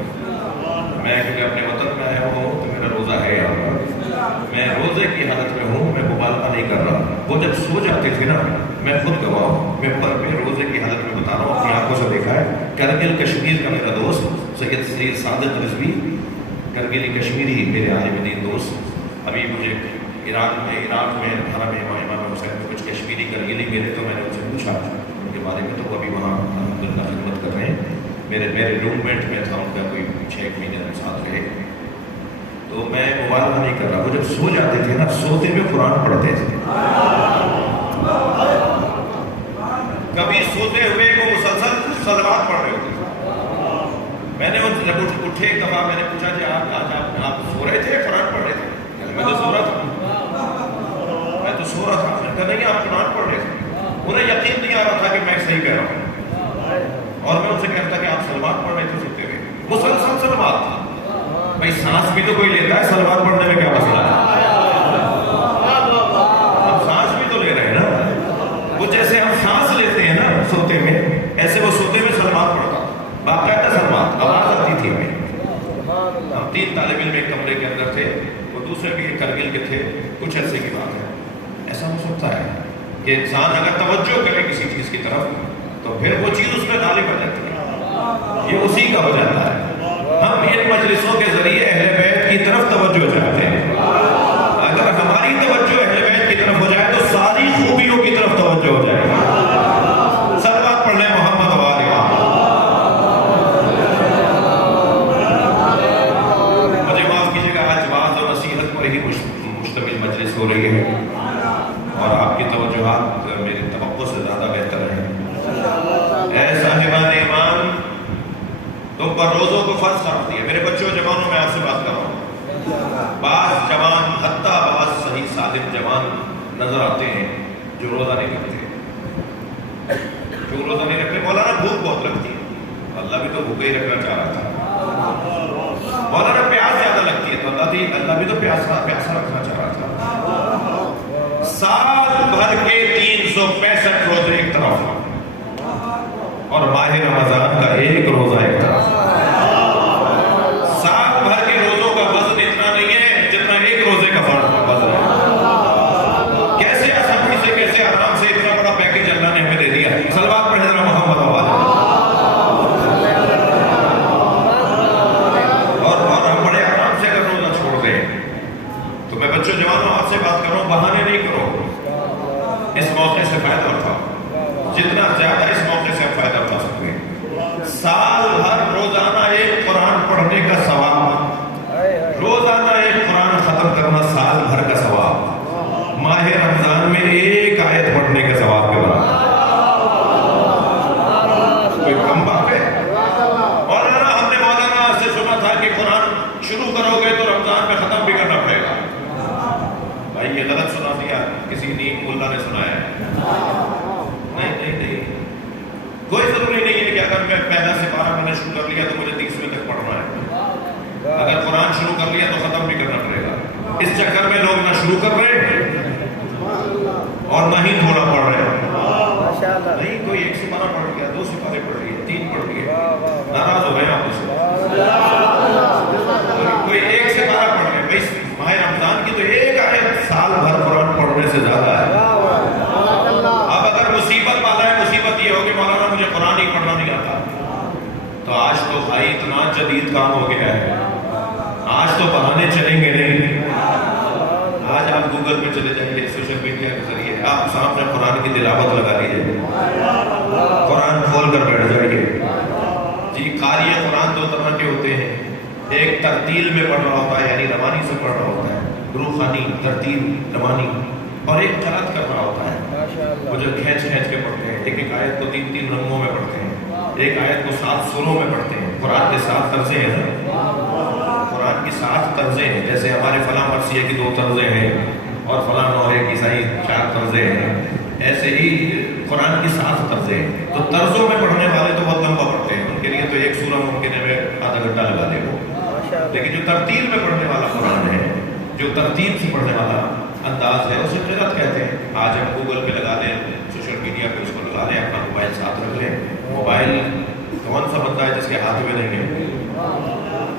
میں کیونکہ اپنے وطن میں آیا ہوں تو میرا روزہ ہے یہاں پر، میں روزے کی حالت میں ہوں، میں مبالغہ نہیں کر رہا۔ وہ جب سو جاتے تھے نا، میں خود گواہ ہوں، میں روزے کی حالت میں بتا رہا ہوں، اپنی آنکھوں سے دیکھا ہے۔ کرگل کشمیر کا میرا دوست سید صادق رضوی، کرگلی کشمیری میرے عالم دین دوست، ابھی مجھے عراق میں حرم امام حسین میں کچھ کشمیری کرگلی ملے تو میں نے ان سے پوچھا ان کے بارے میں، تو وہ ابھی وہاں الحمدللہ خدمت کر رہے ہیں۔ میرے روم میٹ میں تھا ان کا، کوئی 6 مہینے میں ساتھ رہے، تو میں مبالغہ نہیں کر رہا۔ وہ جب سو جاتے تھے نا، سوتے میں قرآن پڑھتے تھے، کبھی سوتے ہوئے وہ مسلسل سلوات پڑھ رہے ہوتے تھے۔ میں نے ان سے جب اٹھے ایک دفعہ میں نے پوچھا کہ آپ سو رہے تھے قرآن پڑھ رہے تھے؟ میں تو سو رہا تھا، میں تو سو رہا تھا۔ میں نے کہا نہیں، آپ قرآن پڑھ رہے تھے۔ انہیں یقین نہیں آ رہا تھا کہ میں صحیح کہہ رہا ہوں، اور میں ان سے کہتا کہ آپ سلوات پڑھ رہے تھے سوتے ہوئے، مسلسل سلوات۔ بھائی سانس بھی تو کوئی لیتا ہے، سلوات پڑھنے میں کیا مسئلہ ہے؟ ہم سانس بھی تو لے رہے ہیں نا، وہ جیسے ہم سانس لیتے ہیں نا سوتے میں، ایسے وہ سوتے میں سلوات پڑھتا، باقاعدہ سلوات، آواز آتی تھی ہمیں۔ ہم 3 طالب علم ایک کمرے کے اندر تھے، وہ دوسرے بھی کرگل کے تھے، کچھ عرصے کی بات ہے۔ ایسا ہو سکتا ہے کہ انسان اگر توجہ کرے کسی چیز کی طرف تو پھر وہ چیز اس میں غالب آ جاتی ہے، یہ اسی کا ہو جاتا ہے۔ ہم ان مجلسوں کے ذریعے اہل بیت کی طرف توجہ چاہتے ہیں۔ اگر ہماری توجہ اہل بیت کی طرف ہو جائے تو ساری خوبیوں کی طرف توجہ ہو جائے گا۔ سلوات پڑھ لیں محمد و آل محمد۔ مجھے معاف کیجیے گا، آج وعظ اور نصیحت پر ہی مشتمل مجلس ہو رہی ہے، اور آپ کی توجہات میری توقع سے زیادہ بہتر ہیں۔ اے صاحبان ایمان، تم پر روزوں کو فرض قرار دیا۔ میرے بچوں جوانوں میں آپ سے بات کر رہا ہوں، بعض جوان، حتیٰ بعض صحیح صادق جوان نظر آتے ہیں جو روزہ نہیں رکھتے، جو روزہ نہیں رکھتے. مولانا بھوک بہت لگتی ہے، اللہ بھی تو بھوکا ہی رکھنا چاہ رہا تھا. مولانا پیاس زیادہ لگتی ہے، تو اللہ بھی تو پیاسا رکھنا چاہ رہا تھا. سال بھر کے 365 روزے ایک طرف اور ماہ رمضان کا ایک روزہ ایک طرف. سال بھر کے روزوں کا وزن اتنا نہیں ہے جتنا ایک روزے کا وزن ہے. کیسے آسانی سے، کیسے آرام سے اتنا بڑا پیکج اللہ نے ہمیں دے دیا. صلوات پڑھیں ذرا محمد آباد. اور ہم بڑے آرام سے اگر روزہ چھوڑ دیں تو میں بچوں جوانوں آپ سے بات کر رہا ہوں، بہانے نہیں کرو. اس موقع سے فائدہ اٹھاؤ، جتنا زیادہ اس موقع سے فائدہ اٹھا سکتے ہیں. سال بھر روزانہ ایک قرآن پڑھنے کا ثواب، روزانہ ایک قرآن ختم کرنا سال بھر کا ثواب، ماہ رمضان میں ایک آیت پڑھنے کا ثواب کے برابر. کوئی کم بات ہے؟ مولانا ہم نے مولانا سے سنا تھا کہ قرآن شروع کرو گے تو رمضان میں ختم بھی کرنا پڑے گا. بھائی یہ غلط سنا دیا، کسی نیک ملا نے سنایا ہے. نہیں، کوئی ضروری نہیں ہے کہ اگر میں پہلا سپارہ میں نے شروع کر لیا تو مجھے 30ویں تک پڑھنا ہے. اگر قرآن شروع کر لیا تو ختم بھی کرنا پڑے گا. اس چکر میں لوگ نہ شروع کر رہے اور نہ ہی تھوڑا پڑھ رہے ہیں. نہیں، کوئی ایک سپارہ پڑھ لیا، 2 سپارے پڑھ لیے، 3 پڑھ لیے، ناراض ہو گئے آپ اس سے. کوئی ایک سپارہ پڑھ لیا. بھائی ماہ رمضان کی تو ایک آیت سال بھر قرآن پڑھنے سے زیادہ ہے. اب اگر مصیبت والا ہے، مصیبت یہ ہوگی مولانا مجھے قرآن ہی پڑھنا نہیں آتا، تو آج تو بھائی اتنا جدید کام ہو گیا ہے، آج تو بہانے چلیں گے نہیں. آج آپ گوگل پہ چلے جائیے، سوشل میڈیا کے ذریعے آپ سامنے قرآن کی تلاوت لگا لیجیے، قرآن کھول کر بیٹھ جائیے. جی قاری قرآن 2 طرح کے ہوتے ہیں. ایک ترتیل میں پڑھ رہا ہوتا ہے، یعنی روانی سے پڑھ رہا ہوتا ہے، روحانی ترتیل روانی. اور ایک قرأت کر رہا ہوتا ہے، وہ جو کھینچ کے پڑھتے ہیں. ایک آیت کو 3 رنگوں میں پڑھتے ہیں، ایک آیت کو 7 سروں میں پڑھتے ہیں. قرآن کے 7 طرزیں ہیں، قرآن کی 7 طرزیں ہیں. جیسے ہمارے فلاں مرثیہ کی 2 طرزیں ہیں اور فلاں نوحے کی 4 طرزیں ہیں، ایسے ہی قرآن کی 7 طرزیں ہیں. تو طرزوں میں پڑھنے والے تو بہت لمبا پڑھتے ہیں، ان کے لیے تو ایک سورہ ممکن ہے میں آدھا گھنٹہ لگا دے گا. لیکن جو ترتیل میں پڑھنے والا قرآن ہے، جو ترتیب سے پڑھنے والا انداز ہے، اسے قرأت کہتے ہیں. آج ہم گوگل پہ لگا لیں، سوشل میڈیا پہ اس کو لگا لیں، اپنا موبائل ساتھ رکھ لیں. موبائل کون سا بندہ ہے جس کے ہاتھ میں نہیں ہے؟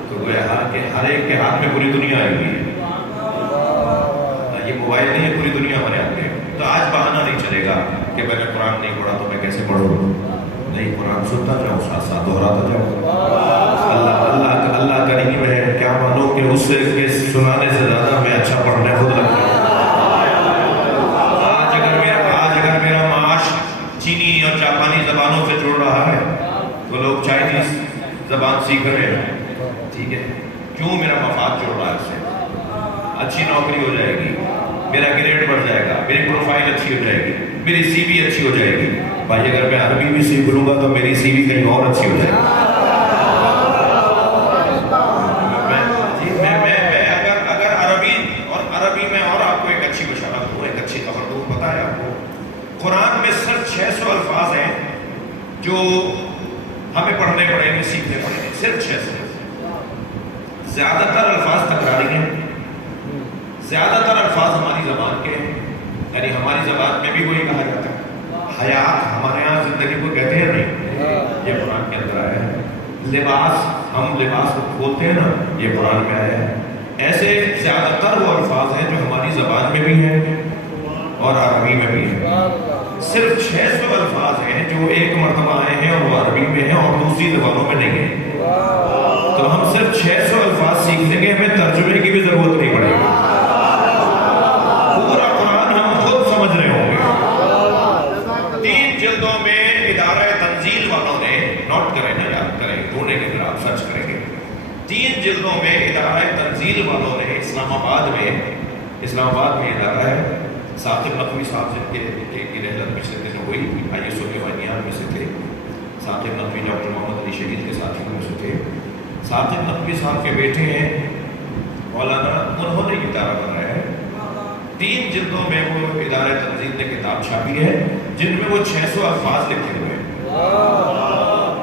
تو گویا کہ ہر ایک کے ہاتھ میں پوری دنیا آئی ہوئی ہے. یہ موبائل نہیں ہے، پوری دنیا ہمارے ہاتھ میں. تو آج بہانہ نہیں چلے گا کہ میں نے قرآن نہیں پڑھا تو میں کیسے پڑھوں. نہیں، قرآن سنتا جاؤ، ساتھ ساتھ دہراتا جاؤ. اللہ کریم ہے، کیا مانو کہ اس سے سنانے سے زیادہ میں اچھا پڑھنے خود لگتا ہوں. آج اگر میرا معاش چینی اور جاپانی زبانوں سے جڑ رہا ہے تو لوگ چائنیز زبان سیکھ رہے ہیں. ٹھیک ہے، کیوں؟ میرا مفاد جڑ رہا ہے اس سے. اچھی نوکری ہو جائے گی، میرا گریڈ بڑھ جائے گا، میری پروفائل اچھی ہو جائے گی، میری سی وی اچھی ہو جائے گی. بھائی اگر میں عربی بھی سیکھ لوں گا تو میری سی وی کہیں اور اچھی ہو جائے گی. اگر عربی میں اور آپ کو ایک اچھی بشارت دوں، ایک اچھی خبر دوں. پتہ ہے آپ کو قرآن میں صرف 600 الفاظ ہیں جو ہمیں پڑھنے پڑیں گے، سیکھنے پڑیں گے. صرف 600. زیادہ تر الفاظ تکراری ہیں، زیادہ تر الفاظ ہماری زبان کے ہیں. یعنی ہماری زبان میں بھی وہی کہا جاتا ہے. حیات ہمارے یہاں زندگی کو کہتے ہیں نہیں، یہ قرآن کے اندر آیا ہے. لباس، ہم لباس کو کھولتے ہیں نا، یہ قرآن میں آیا ہے. ایسے زیادہ تر وہ الفاظ ہیں جو ہماری زبان میں بھی ہیں اور عربی میں بھی ہیں. صرف 600 الفاظ ہیں جو ایک مرتبہ آئے ہیں اور وہ عربی میں ہیں اور دوسری زبانوں میں نہیں ہیں. تو ہم صرف 600 الفاظ سیکھ لیں گے، ہمیں ترجمے کی بھی ضرورت نہیں پڑے گی. پورا قرآن ہم خود سمجھ رہے ہوں گے. 3 جلدوں میں ادارہ تنزیل والوں نے، نوٹ کریں نا، یاد کریں، ڈھونڈیں گے پھر آپ سرچ کریں گے. 3 جلدوں میں ادارہ تنزیل والوں نے اسلام آباد میں ادارہ ہے. ثاقب نقوی صاحب سے کی رحلت پچھلے دنوں ہوئی، ISO کے بانیان میں سے تھے. ثاقب نقوی ڈاکٹر محمد علی شہید کے ساتھیوں میں سے تھے. ثاقب نقوی صاحب کے بیٹے ہیں مولانا، انہوں نے ادارہ بنایا ہے. 3 جلدوں میں وہ ادارہ تنظیم نے کتاب چھاپی ہے جن میں وہ 600 الفاظ لکھے ہوئے ہیں۔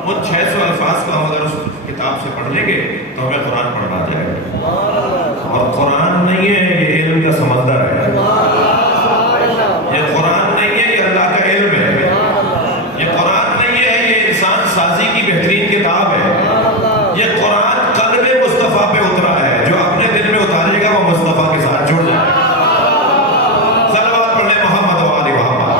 ان 600 الفاظ کو ہم اگر اس کتاب سے پڑھ لیں گے تو ہمیں قرآن پڑھنا آ جائے گا۔ اور قرآن نہیں ہے یہ علم کا سمندر ہے، یہ قرآن نہیں ہے یہ اللہ کا علم ہے، یہ قرآن نہیں ہے یہ انسان سازی کی بہترین کتاب ہے، یہ قرآن قلب مصطفیٰ پہ اترا ہے، جو اپنے دل میں اتارے گا وہ مصطفیٰ کے ساتھ جڑ جائے گا۔ صلوات پڑھ لیں محمد و آل محمد۔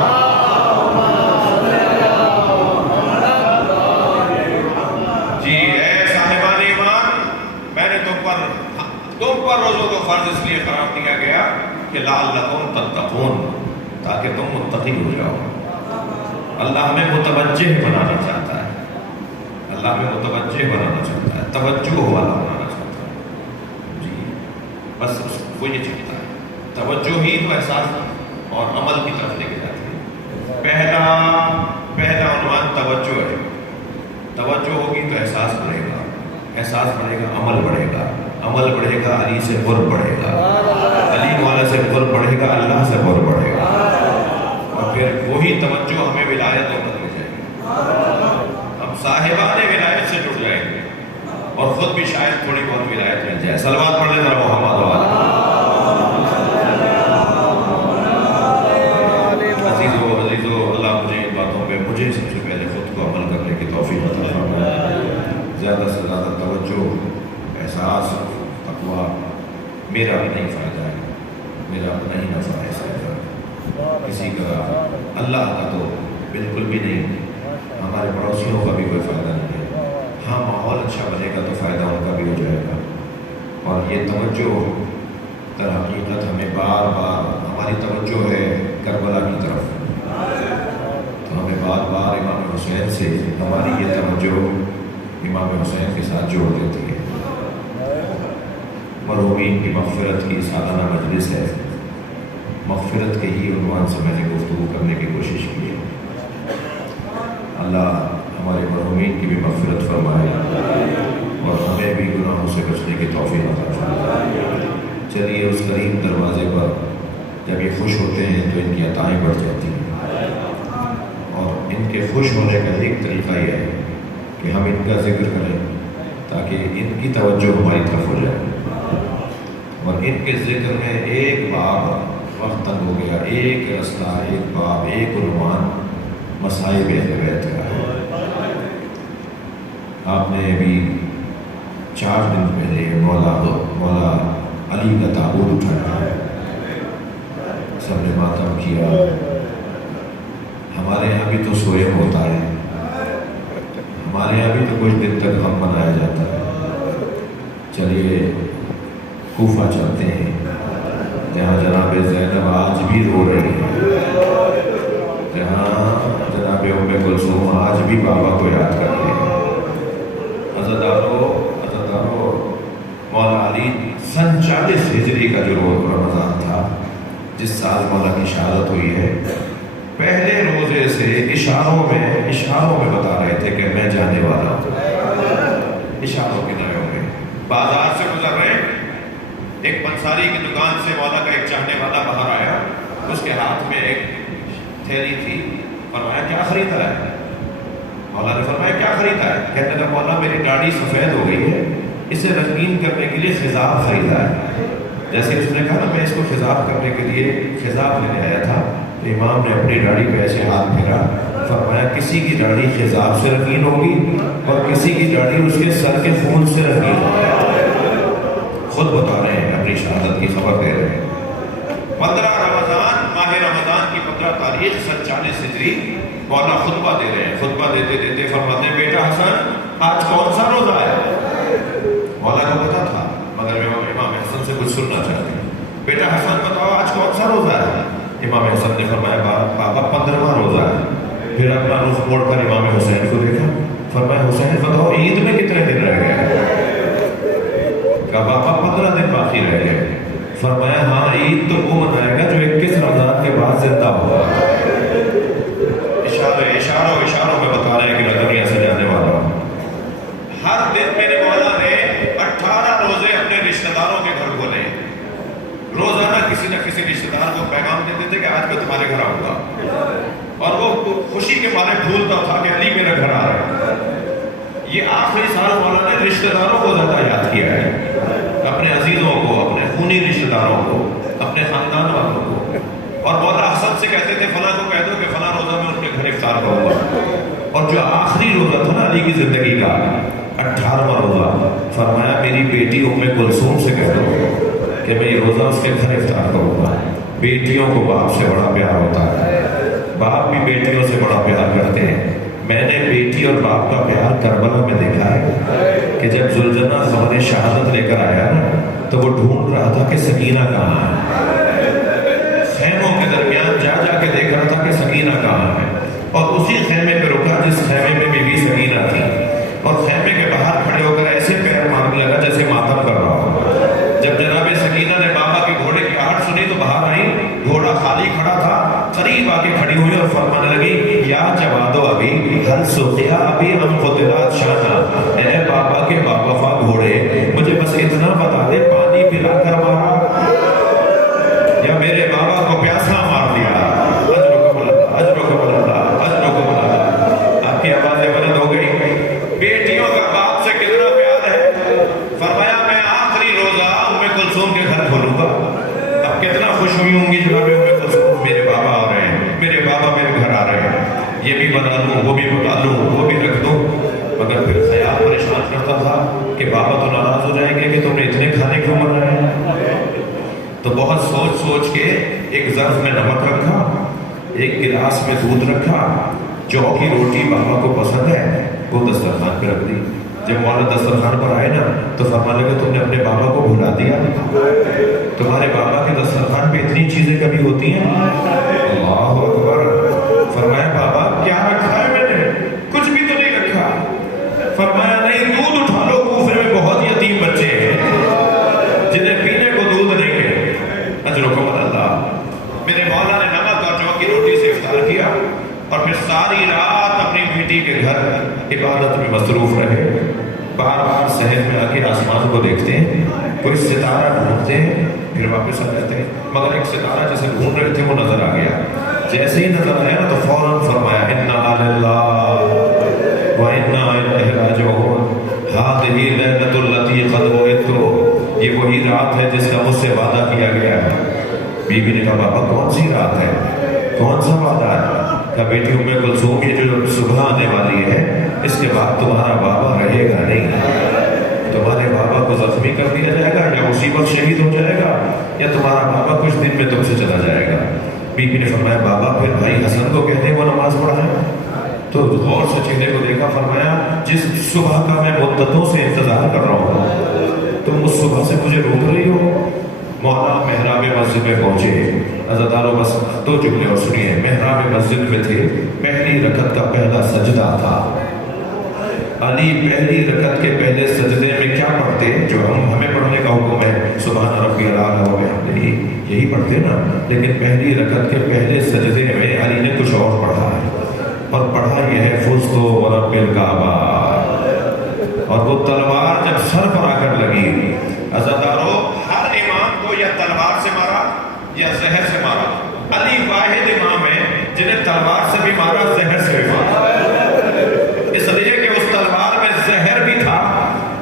جی اے صاحبان ایمان، میں نے تم پر روزوں کو فرض اس لیے قرار دیا گیا کہ لعلکم تتقون، تاکہ تم متقی ہو جاؤ۔ اللہ ہمیں متوجہ بنانا چاہتا ہے، اللہ ہمیں متوجہ بنانا چاہتا ہے، توجہ والا بنانا چاہتا ہے۔ جی بس وہ یہ چاہتا ہے، توجہ ہی تو احساس اور عمل کی طرف لے کے جاتی ہے۔ پہلا عنوان توجہ ہے۔ توجہ ہوگی تو احساس بڑھے گا، احساس بڑھے گا عمل بڑھے گا، عمل بڑھے گا علی سے قرب بڑھے گا، علی والا سے قرب بڑھے گا، اللہ سے قرب بڑھے گا، اور پھر وہی توجہ ہمیں ولایت میں بدل جائے گی۔ ہم صاحبان ولایت سے جڑ جائیں گے اور خود بھی شاید تھوڑی بہت ولایت مل جائے۔ صلوات پڑھ لیں ذرا محمد والا۔ عزیزو اللہ مجھے ان باتوں پہ مجھے سب سے پہلے خود کو عمل کرنے کی توفیق عطا فرمائے۔ زیادہ سے زیادہ توجہ، احساس، تقویٰ میرا بھی نہیں فائدہ ہے، میرا اپنا ہی نفع ہے، کسی کا اللہ کا تو بالکل بھی نہیں، ہمارے پڑوسیوں کا بھی کوئی فائدہ نہیں ہے۔ ہاں ماحول اچھا بنے گا تو فائدہ ان کا بھی ہو جائے گا۔ اور یہ توجہ در حقیقت ہمیں بار بار، ہماری توجہ ہے کربلا کی طرف، تو ہمیں بار بار امام حسین سے ہماری یہ توجہ امام حسین کے ساتھ جوڑ دیتی ہے۔ مرحومین کی مغفرت کی سالانہ مجلس ہے، مغفرت کے ہی عنوان سے میں نے گفتگو کرنے کی کوشش کی ہے۔ اللہ ہمارے مرحومین کی بھی مغفرت فرمائے اور ہمیں بھی گناہوں سے بچنے کی توفیق عطا فرمائے۔ چلیے اس قریب دروازے پر جب یہ خوش ہوتے ہیں تو ان کی عطائیں بڑھ جاتی ہیں، اور ان کے خوش ہونے کا ایک طریقہ یہ ہے کہ ہم ان کا ذکر کریں تاکہ ان کی توجہ ہماری طرف ہو جائے، اور ان کے ذکر میں ایک باب وقت تنگ ہو گیا، ایک رستہ، ایک باب، ایک عنوان مصائب اہل بیت کا ہے۔ آپ نے ابھی 4 دن پہلے مولا علی کا تابوت اٹھایا، سب نے ماتم کیا۔ ہمارے یہاں بھی تو سوئے ہوتا ہے، ہمارے یہاں بھی تو کچھ دن تک غم منایا جاتا ہے۔ چلیے کوفہ چلتے ہیں، جہاں جناب زینب آج بھی رو رہی ہے، جہاں جناب ام کلثوم آج بھی بابا کو یاد کر رہے ہیں۔ عزادارو مولا علی سن 40 ہجری کا جو رمضان تھا، جس سال مولا کی شہادت ہوئی ہے، پہلے روزے سے اشاروں میں بتا رہے تھے کہ میں جانے والا ہوں۔ اشاروں کے نظروں میں بازار سے گزر رہے، ایک پنساری کی دکان سے مولا کا ایک چاہنے والا باہر آیا، اس کے ہاتھ میں ایک تھیلی تھی، فرمایا کیا خریدا ہے؟ مولا نے فرمایا کیا خریدا ہے؟ کہنے لگا مولا میری داڑھی سفید ہو گئی ہے، اسے رنگین کرنے کے لیے خضاب خریدا ہے۔ جیسے اس نے کہا نا میں اس کو خضاب کرنے کے لیے خضاب لینے آیا تھا، تو امام نے اپنی داڑھی پہ ایسے ہاتھ پھیرا، فرمایا کسی کی داڑھی خضاب سے رنگین ہوگی اور کسی کی داڑھی اس کے سر کے خون سے رنگین ہوگی۔ خود بتا رہے ہیں، اپنی شہادت کی خبر دے رہے ہیں۔ 15 رمضان، ماہ رمضان کی 15 تاریخ سن 40 ہجری، مولا خطبہ دے رہے ہیں۔ خطبہ دیتے دیتے فرماتے ہیں بیٹا حسن آج کون سا روزہ ہے؟ مولا کو پتا تھا مگر امام حسن سے کچھ سننا چاہتے ہیں۔ بیٹا حسن بتاؤ آج کون سا روزہ ہے؟ امام حسن نے فرمایا بابا 15واں روزہ ہے۔ پھر اپنا رخ موڑ کر امام حسین کو دیکھا، فرمایا حسین بتاؤ عید میں کتنے دن رہ گئے؟ کہا بابا 15 دن باقی رہ گئے۔ فرمایا ہاں عید تو وہ منائے گا جو 21 رمضان کے بعد زندہ ہوا۔ اشاروں میں بتا رہے ہیں کہ میں دنیا سے جانے والا ہوں۔ ہر دن میرے مولا نے 18 روزے اپنے رشتہ داروں کے گھر کھولے، روزانہ کسی نہ کسی رشتہ دار میں تمہارے گھر آؤں گا، اور وہ خوشی کے مارے بھولتا تھا کہ علی میرا گھر آ رہا ہے۔ یہ آخری سال مولا نے رشتہ داروں کو زیادہ یاد کیا ہے، اپنے عزیزوں کو، اپنے خونی رشتہ داروں کو، اپنے خاندان والوں کو۔ اور مولا حسن سے کہتے تھے فلاں کو کہہ دو کہ فلاں روزہ میں ان کے گھر افطار کروں گا۔ اور جو آخری روزہ تھا نا علی کی زندگی کا، 18واں روزہ، فرمایا میری بیٹی ام کلثوم سے کہہ دو کہ میں یہ روزہ اس کے گھر افطار کروں گا۔ بیٹیوں کو باپ سے بڑا پیار ہوتا ہے، باپ بھی بیٹیوں سے بڑا پیار کرتے ہیں۔ میں نے بیٹی اور باپ کا پیار کربلا میں دیکھا ہے کہ جب زلجنہ خبر شہادت لے کر آیا تو وہ ڈھونڈ رہا تھا کہ سکینہ کہاں ہے، خیموں کے درمیان جا جا کے دیکھ رہا تھا کہ سکینہ کہاں ہے، اور اسی خیمے پہ رکا جس خیمے میں بیوی سکینہ تھی، اور خیمے کے باہر کھڑے ہو کر ایسے پیر مارنے لگا جیسے ماتم کر رہا ہو۔ جب جناب سکینہ نے بابا کے گھوڑے کی آہٹ سنی تو باہر آئی، گھوڑا خالی کھڑا تھا، قریب آ کے کھڑی ہوئی اور فرمانے لگی یا جواد و ابی حل سقیا ابی ام قدرات شانا، اے بابا کے باوفا گھوڑے مجھے بس اتنا بتا دے پانی پلا کر مارا یا میرے بابا کو پیاسا مار دیا؟ اجرکم اللہ، اجرکم اللہ، اجرکم اللہ۔ آپ کی آوازیں بلند ہو گئی۔ بیٹیوں کا باپ سے کتنا پیار ہے، فرمایا میں آخری روزہ ام کلثوم کے گھر کھولوں گا۔ اب کتنا خوش ہوئی ہوں گی جناب ام کلثوم، میرے بابا آ رہے ہیں، میرے بابا میرے گھر آ رہے ہیں، یہ بھی بنا لوں، وہ بھی بنا لوں، وہ بھی رکھ دوں۔ مگر پھر خیال پریشان کرتا تھا کہ بابا تو ناراض ہو جائیں گے کہ تم نے اتنے کھانے کیوں بنائے ہیں۔ تو بہت سوچ سوچ کے ایک ظرف میں نمک رکھا، ایک گلاس میں دودھ رکھا، جو کی روٹی بابا کو پسند ہے وہ دسترخوان پہ رکھ دی۔ جب مولا دسترخوان پر آئے نا تو فرمانے لگے تم نے اپنے بابا کو بھلا دیا، تمہارے بابا کے دسترخوان پہ اتنی چیزیں کبھی ہوتی ہیں؟ اللہ اکبر۔ فرمایا بابا کیا رکھا ہے میں نے؟ کچھ بھی تو نہیں رکھا۔ فرمایا نہیں، دودھ اٹھا لو، کوفے میں بہت یتیم بچے ہیں جنہیں پینے کو دودھ نہیں ہے۔ اجرکم اللہ۔ میرے مولا نے نمک اور جو کی روٹی سے افطار کیا اور پھر ساری رات اپنی بیٹی کے گھر عبادت میں مصروف رہے۔ بار بار سحر میں آ کے آسمان کو دیکھتے ہیں، کوئی ستارہ ڈھونڈتے ہیں، پھر واپس آ جاتے ہیں، مگر ایک ستارہ جسے ڈھونڈ رہے تھے وہ نظر آ گیا۔ جیسے ہی نظر آیا نا تو فوراً فرمایا انا للہ و انا الیہ راجعون، ہذہ لیلۃ التی قد وعدت، یہ وہی رات ہے جس کا مجھ سے وعدہ کیا گیا ہے۔ بی بی نے کہا بابا کون سی رات ہے، کون سا وعدہ ہے؟ کہا بیٹی ام کلثوم یہ جو صبح آنے والی ہے اس کے بعد تمہارا بابا رہے گا نہیں، تمہارے بابا کو زخمی کر دیا جائے گا یا اسی وقت شہید ہو جائے گا یا تمہارا بابا کچھ دن میں تم سے چلا جائے گا۔ بی بی نے فرمایا بابا پھر بھائی حسن کو کہتے ہیں وہ نماز پڑھائیں۔ تو غور سے چہرے کو دیکھا، فرمایا جس صبح کا میں مدتوں سے انتظار کر رہا ہوں تم اس صبح سے مجھے روک رہی ہو۔ مولا محراب مسجد میں پہنچے، عزادارو بس دو جملے اور سنیے۔ محراب مسجد میں تھے، پہلی رکعت کا پہلا سجدہ تھا۔ علی پہلی رکعت کے پہلے سجدے میں کیا پڑھتے جو ہمیں پڑھنے کا حکم ہے؟ سبحان ربی الاعلیٰ و بحمدہ، یہی پڑھتے نا، لیکن پہلی رکعت کے پہلے سجدے میں علی نے کچھ اور پڑھا ہے، اور پڑھا یہ ہے فزت ورب الکعبہ۔ اور وہ تلوار جب سر پر آ کر لگی، عزادارو ہر امام کو یا تلوار سے مارا یا زہر سے مارا، علی واحد امام ہے جنہیں تلوار سے بھی مارا، زہر سے بھی مارا، اس لیے کہ اس تلوار میں زہر بھی تھا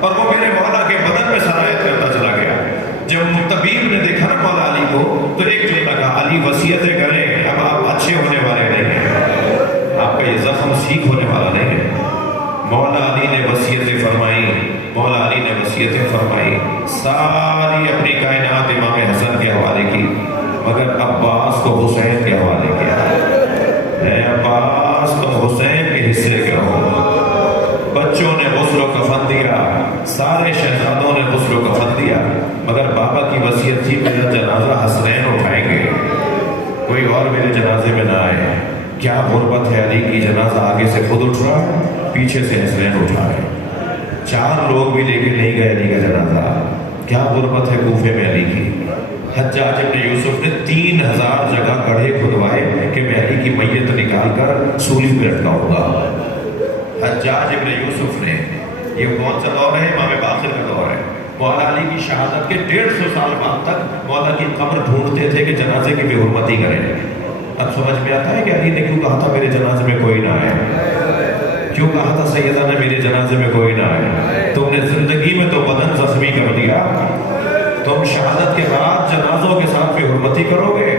اور وہ میرے مولا کے بدن میں سرایت کرتا چلا گیا۔ جب طبیب نے دیکھا نا مولا علی کو تو ایک جملہ کہا علی وصیتیں کریں، اب آپ اچھے ہونے والے نہیں ہیں، آپ کا یہ زخم ٹھیک ہونے والا نہیں ہے۔ مولا علی نے وصیتیں فرمائی، مولا علی نے وصیتیں فرمائی، ساری اپنی کائنات امام حسن کے حوالے کی، مگر عباس کو حسین کے حوالے کیا۔ اے عباس تم حسین کے حصے کے ہو۔ بچوں نے غسل و کفن دیا، سارے شہزادوں نے غسل و کفن دیا، مگر بابا کی وصیت تھی میرا جنازہ حسنین اٹھائیں گے، کوئی اور میرے جنازے میں نہ آئے۔ کیا غربت ہے، علی کی جنازہ آگے سے خود اٹھ رہا ہے، پیچھے سے حسنین اٹھا ہے، 4 لوگ بھی لے کے نہیں گئے علی کا جنازہ۔ کیا غربت ہے کوفے میں علی کی۔ حجاج ابن یوسف نے 3000 جگہ گڑھے کھدوائے کہ میں علی کی میت نکال کر سولی پہ لٹکاؤں گا۔ حجاج ابن یوسف نے، یہ کون سا دور ہے؟ امام باقر کا دور ہے۔ مولا علی کی شہادت کے 150 سال بعد تک مولا کی قبر ڈھونڈتے تھے کہ جنازے کی بے حرمتی کریں، سمجھ میں آتا ہے کہ علی نے کیوں کہا تھا میرے جنازے میں کوئی نہ آئے؟ کیوں کہا تھا سیدہ نے میرے جنازے میں کوئی نہ آئے؟ تم نے زندگی میں تو بدن زخمی کر دیا، تم شہادت کے بعد جنازوں کے ساتھ بے حرمتی کرو گے،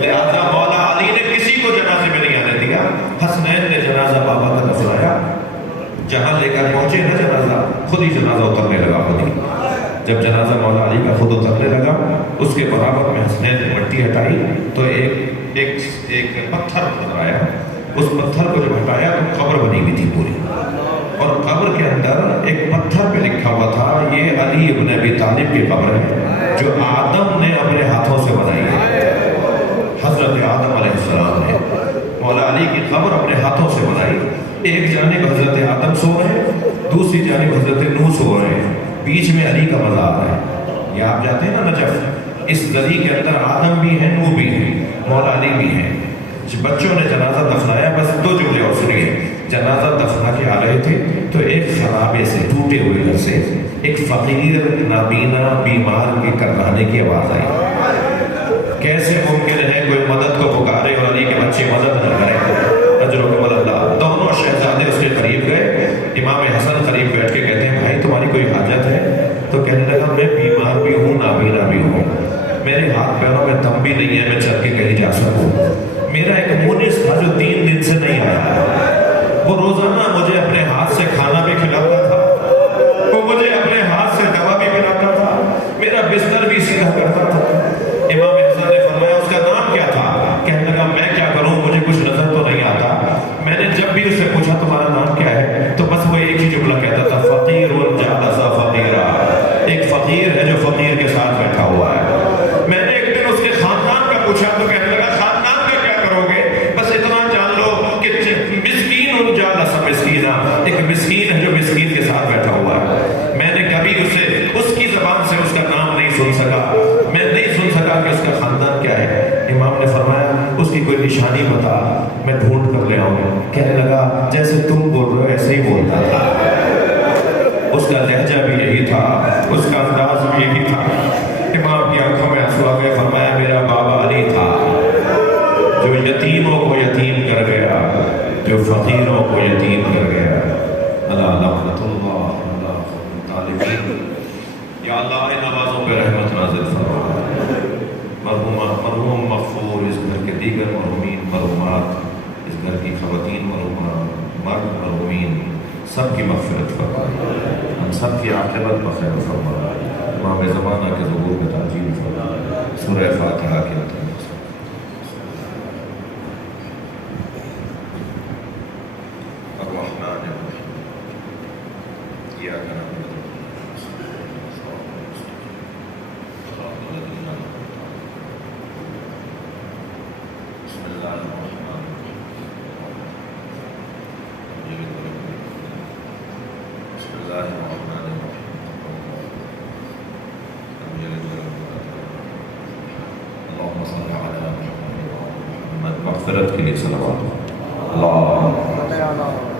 لہذا مولا علی نے کسی کو جنازے میں نہیں آنے دیا۔ حسنین نے جنازہ بابا کا دفنایا، جہاں لے کر پہنچے نا جنازہ، خود ہی جنازہ اترنے لگا خود ہی۔ جب جنازہ مولا علی کا خود اترنے لگا، اس کے برابر میں حسنین نے مٹی ہٹائی تو ایک پتھر نظر آیا۔ اس پتھر کو جب ہٹایا تو قبر بنی ہوئی تھی پوری، اور قبر کے اندر ایک پتھر پہ لکھا ہوا تھا یہ علی ابن ابی طالب کی قبر ہے جو آدم نے اپنے ہاتھوں سے بنائی ہے۔ حضرت آدم علیہ السلام نے مولا علی کی قبر اپنے ہاتھوں سے بنائی۔ ایک جانب حضرت آدم سو رہے ہیں، دوسری جانب حضرت نوح سو رہے ہیں، بیچ میں علی کا مزار ہے۔ یہ آپ جاتے ہیں نا نجف، اس گلی کے اندر آدم بھی ہیں، نوح بھی ہیں، مولا علی بھی ہیں۔ بچوں نے جنازہ دفنایا، بس 2 جملے اور سنیے۔ جنازہ دفنا کے آ رہے تھے تو ایک خرابے سے، ٹوٹے ہوئے گھر سے ایک فقیر نابینا بیمار کے کرلانے کی آواز آئی۔ کیسے ممکن ہے کوئی مدد کو پکارے اور علی کے بچے مدد نہ کریں؟ اجر و کمال اللہ۔ دونوں شہزادے اس کے قریب گئے، امام حسن قریب بیٹھ کے کہتے ہیں بھائی تمہاری کوئی حاجت ہے؟ تو کہنے لگا میں بیمار بھی ہوں، نابینا بھی ہوں، میرے ہاتھ پیروں میں دم بھی نہیں ہے میں چل کے کہیں جا سکوں۔ میرا ایک مونس تھا جو 3 دن سے نہیں آیا، وہ روزانہ مجھے اپنے ہاتھ سے کھانا بھی کھلاتا تھا، وہ مجھے اپنے ہاتھ سے دوا بھی پلاتا تھا، میرا بستر بھی سیدھا کرتا تھا۔ امام حسن نے فرمایا اس کا نام کیا تھا؟ کہنے لگا میں کیا کروں، مجھے کچھ نظر تو نہیں آتا۔ میں نے جب بھی اس سے پوچھا تمہارا نام کیا ہے تو بس وہ ایک ہی جملہ کہتا تھا، فقیر جالس فقیرا، ایک فقیر ہے جو فقیر کے ساتھ بیٹھا ہوا ہے۔ میں نے ایک دن اس کے خاندان کا پوچھا تو کہنے لگا خاندان کا کیا کرو گے، بس اتنا جان لو کہ مسکین جالس مسکینا، ایک مسکین ہے جو مسکین کے ساتھ بیٹھا ہوا ہے۔ میں نے کبھی اس کی زبان سے اس کا نام نہیں سن سکا، میں نہیں سن سکا کہ اس کا خاندان کیا ہے۔ امام نے فرمایا اس کی کوئی نشانی بتا، میں ڈھونڈ کر لے آؤں۔ کہنے لگا جیسے تم بول رہے ہو ایسے ہی بولتا تھا، اس کا لہجہ بھی یہی تھا، اس کا انداز بھی یہی تھا۔ امام کی آنکھوں میں آنسو آ گئے، فرمایا میرا بابا علی تھا جو یتیموں کو یتیم کر گیا، جو فقیروں کو یتیم کر گیا۔ اللہ لعنت اللہ علی الطالبین۔ یا اللہ ان نوازوں پہ رحمت نازل فرما، مرحوم مغفور، اس گھر کے دیگر مرحومین مرحومات، اس گھر کی خواتین مرحومات، مرد مرحومین، سب کی مغفرت فرما، ہم سب کی عاقبت بخیر فرما، امام زمانہ کے ظہور میں تعجیل فرما۔ سورہ فاتحہ کے اندر الرحمن الرحیم، ایاک نعبد بسم اللہ الرحمن بسم اللہ الرحمن اللہم صلی علی محمد، مغفرت کے لیے صلوات اللہ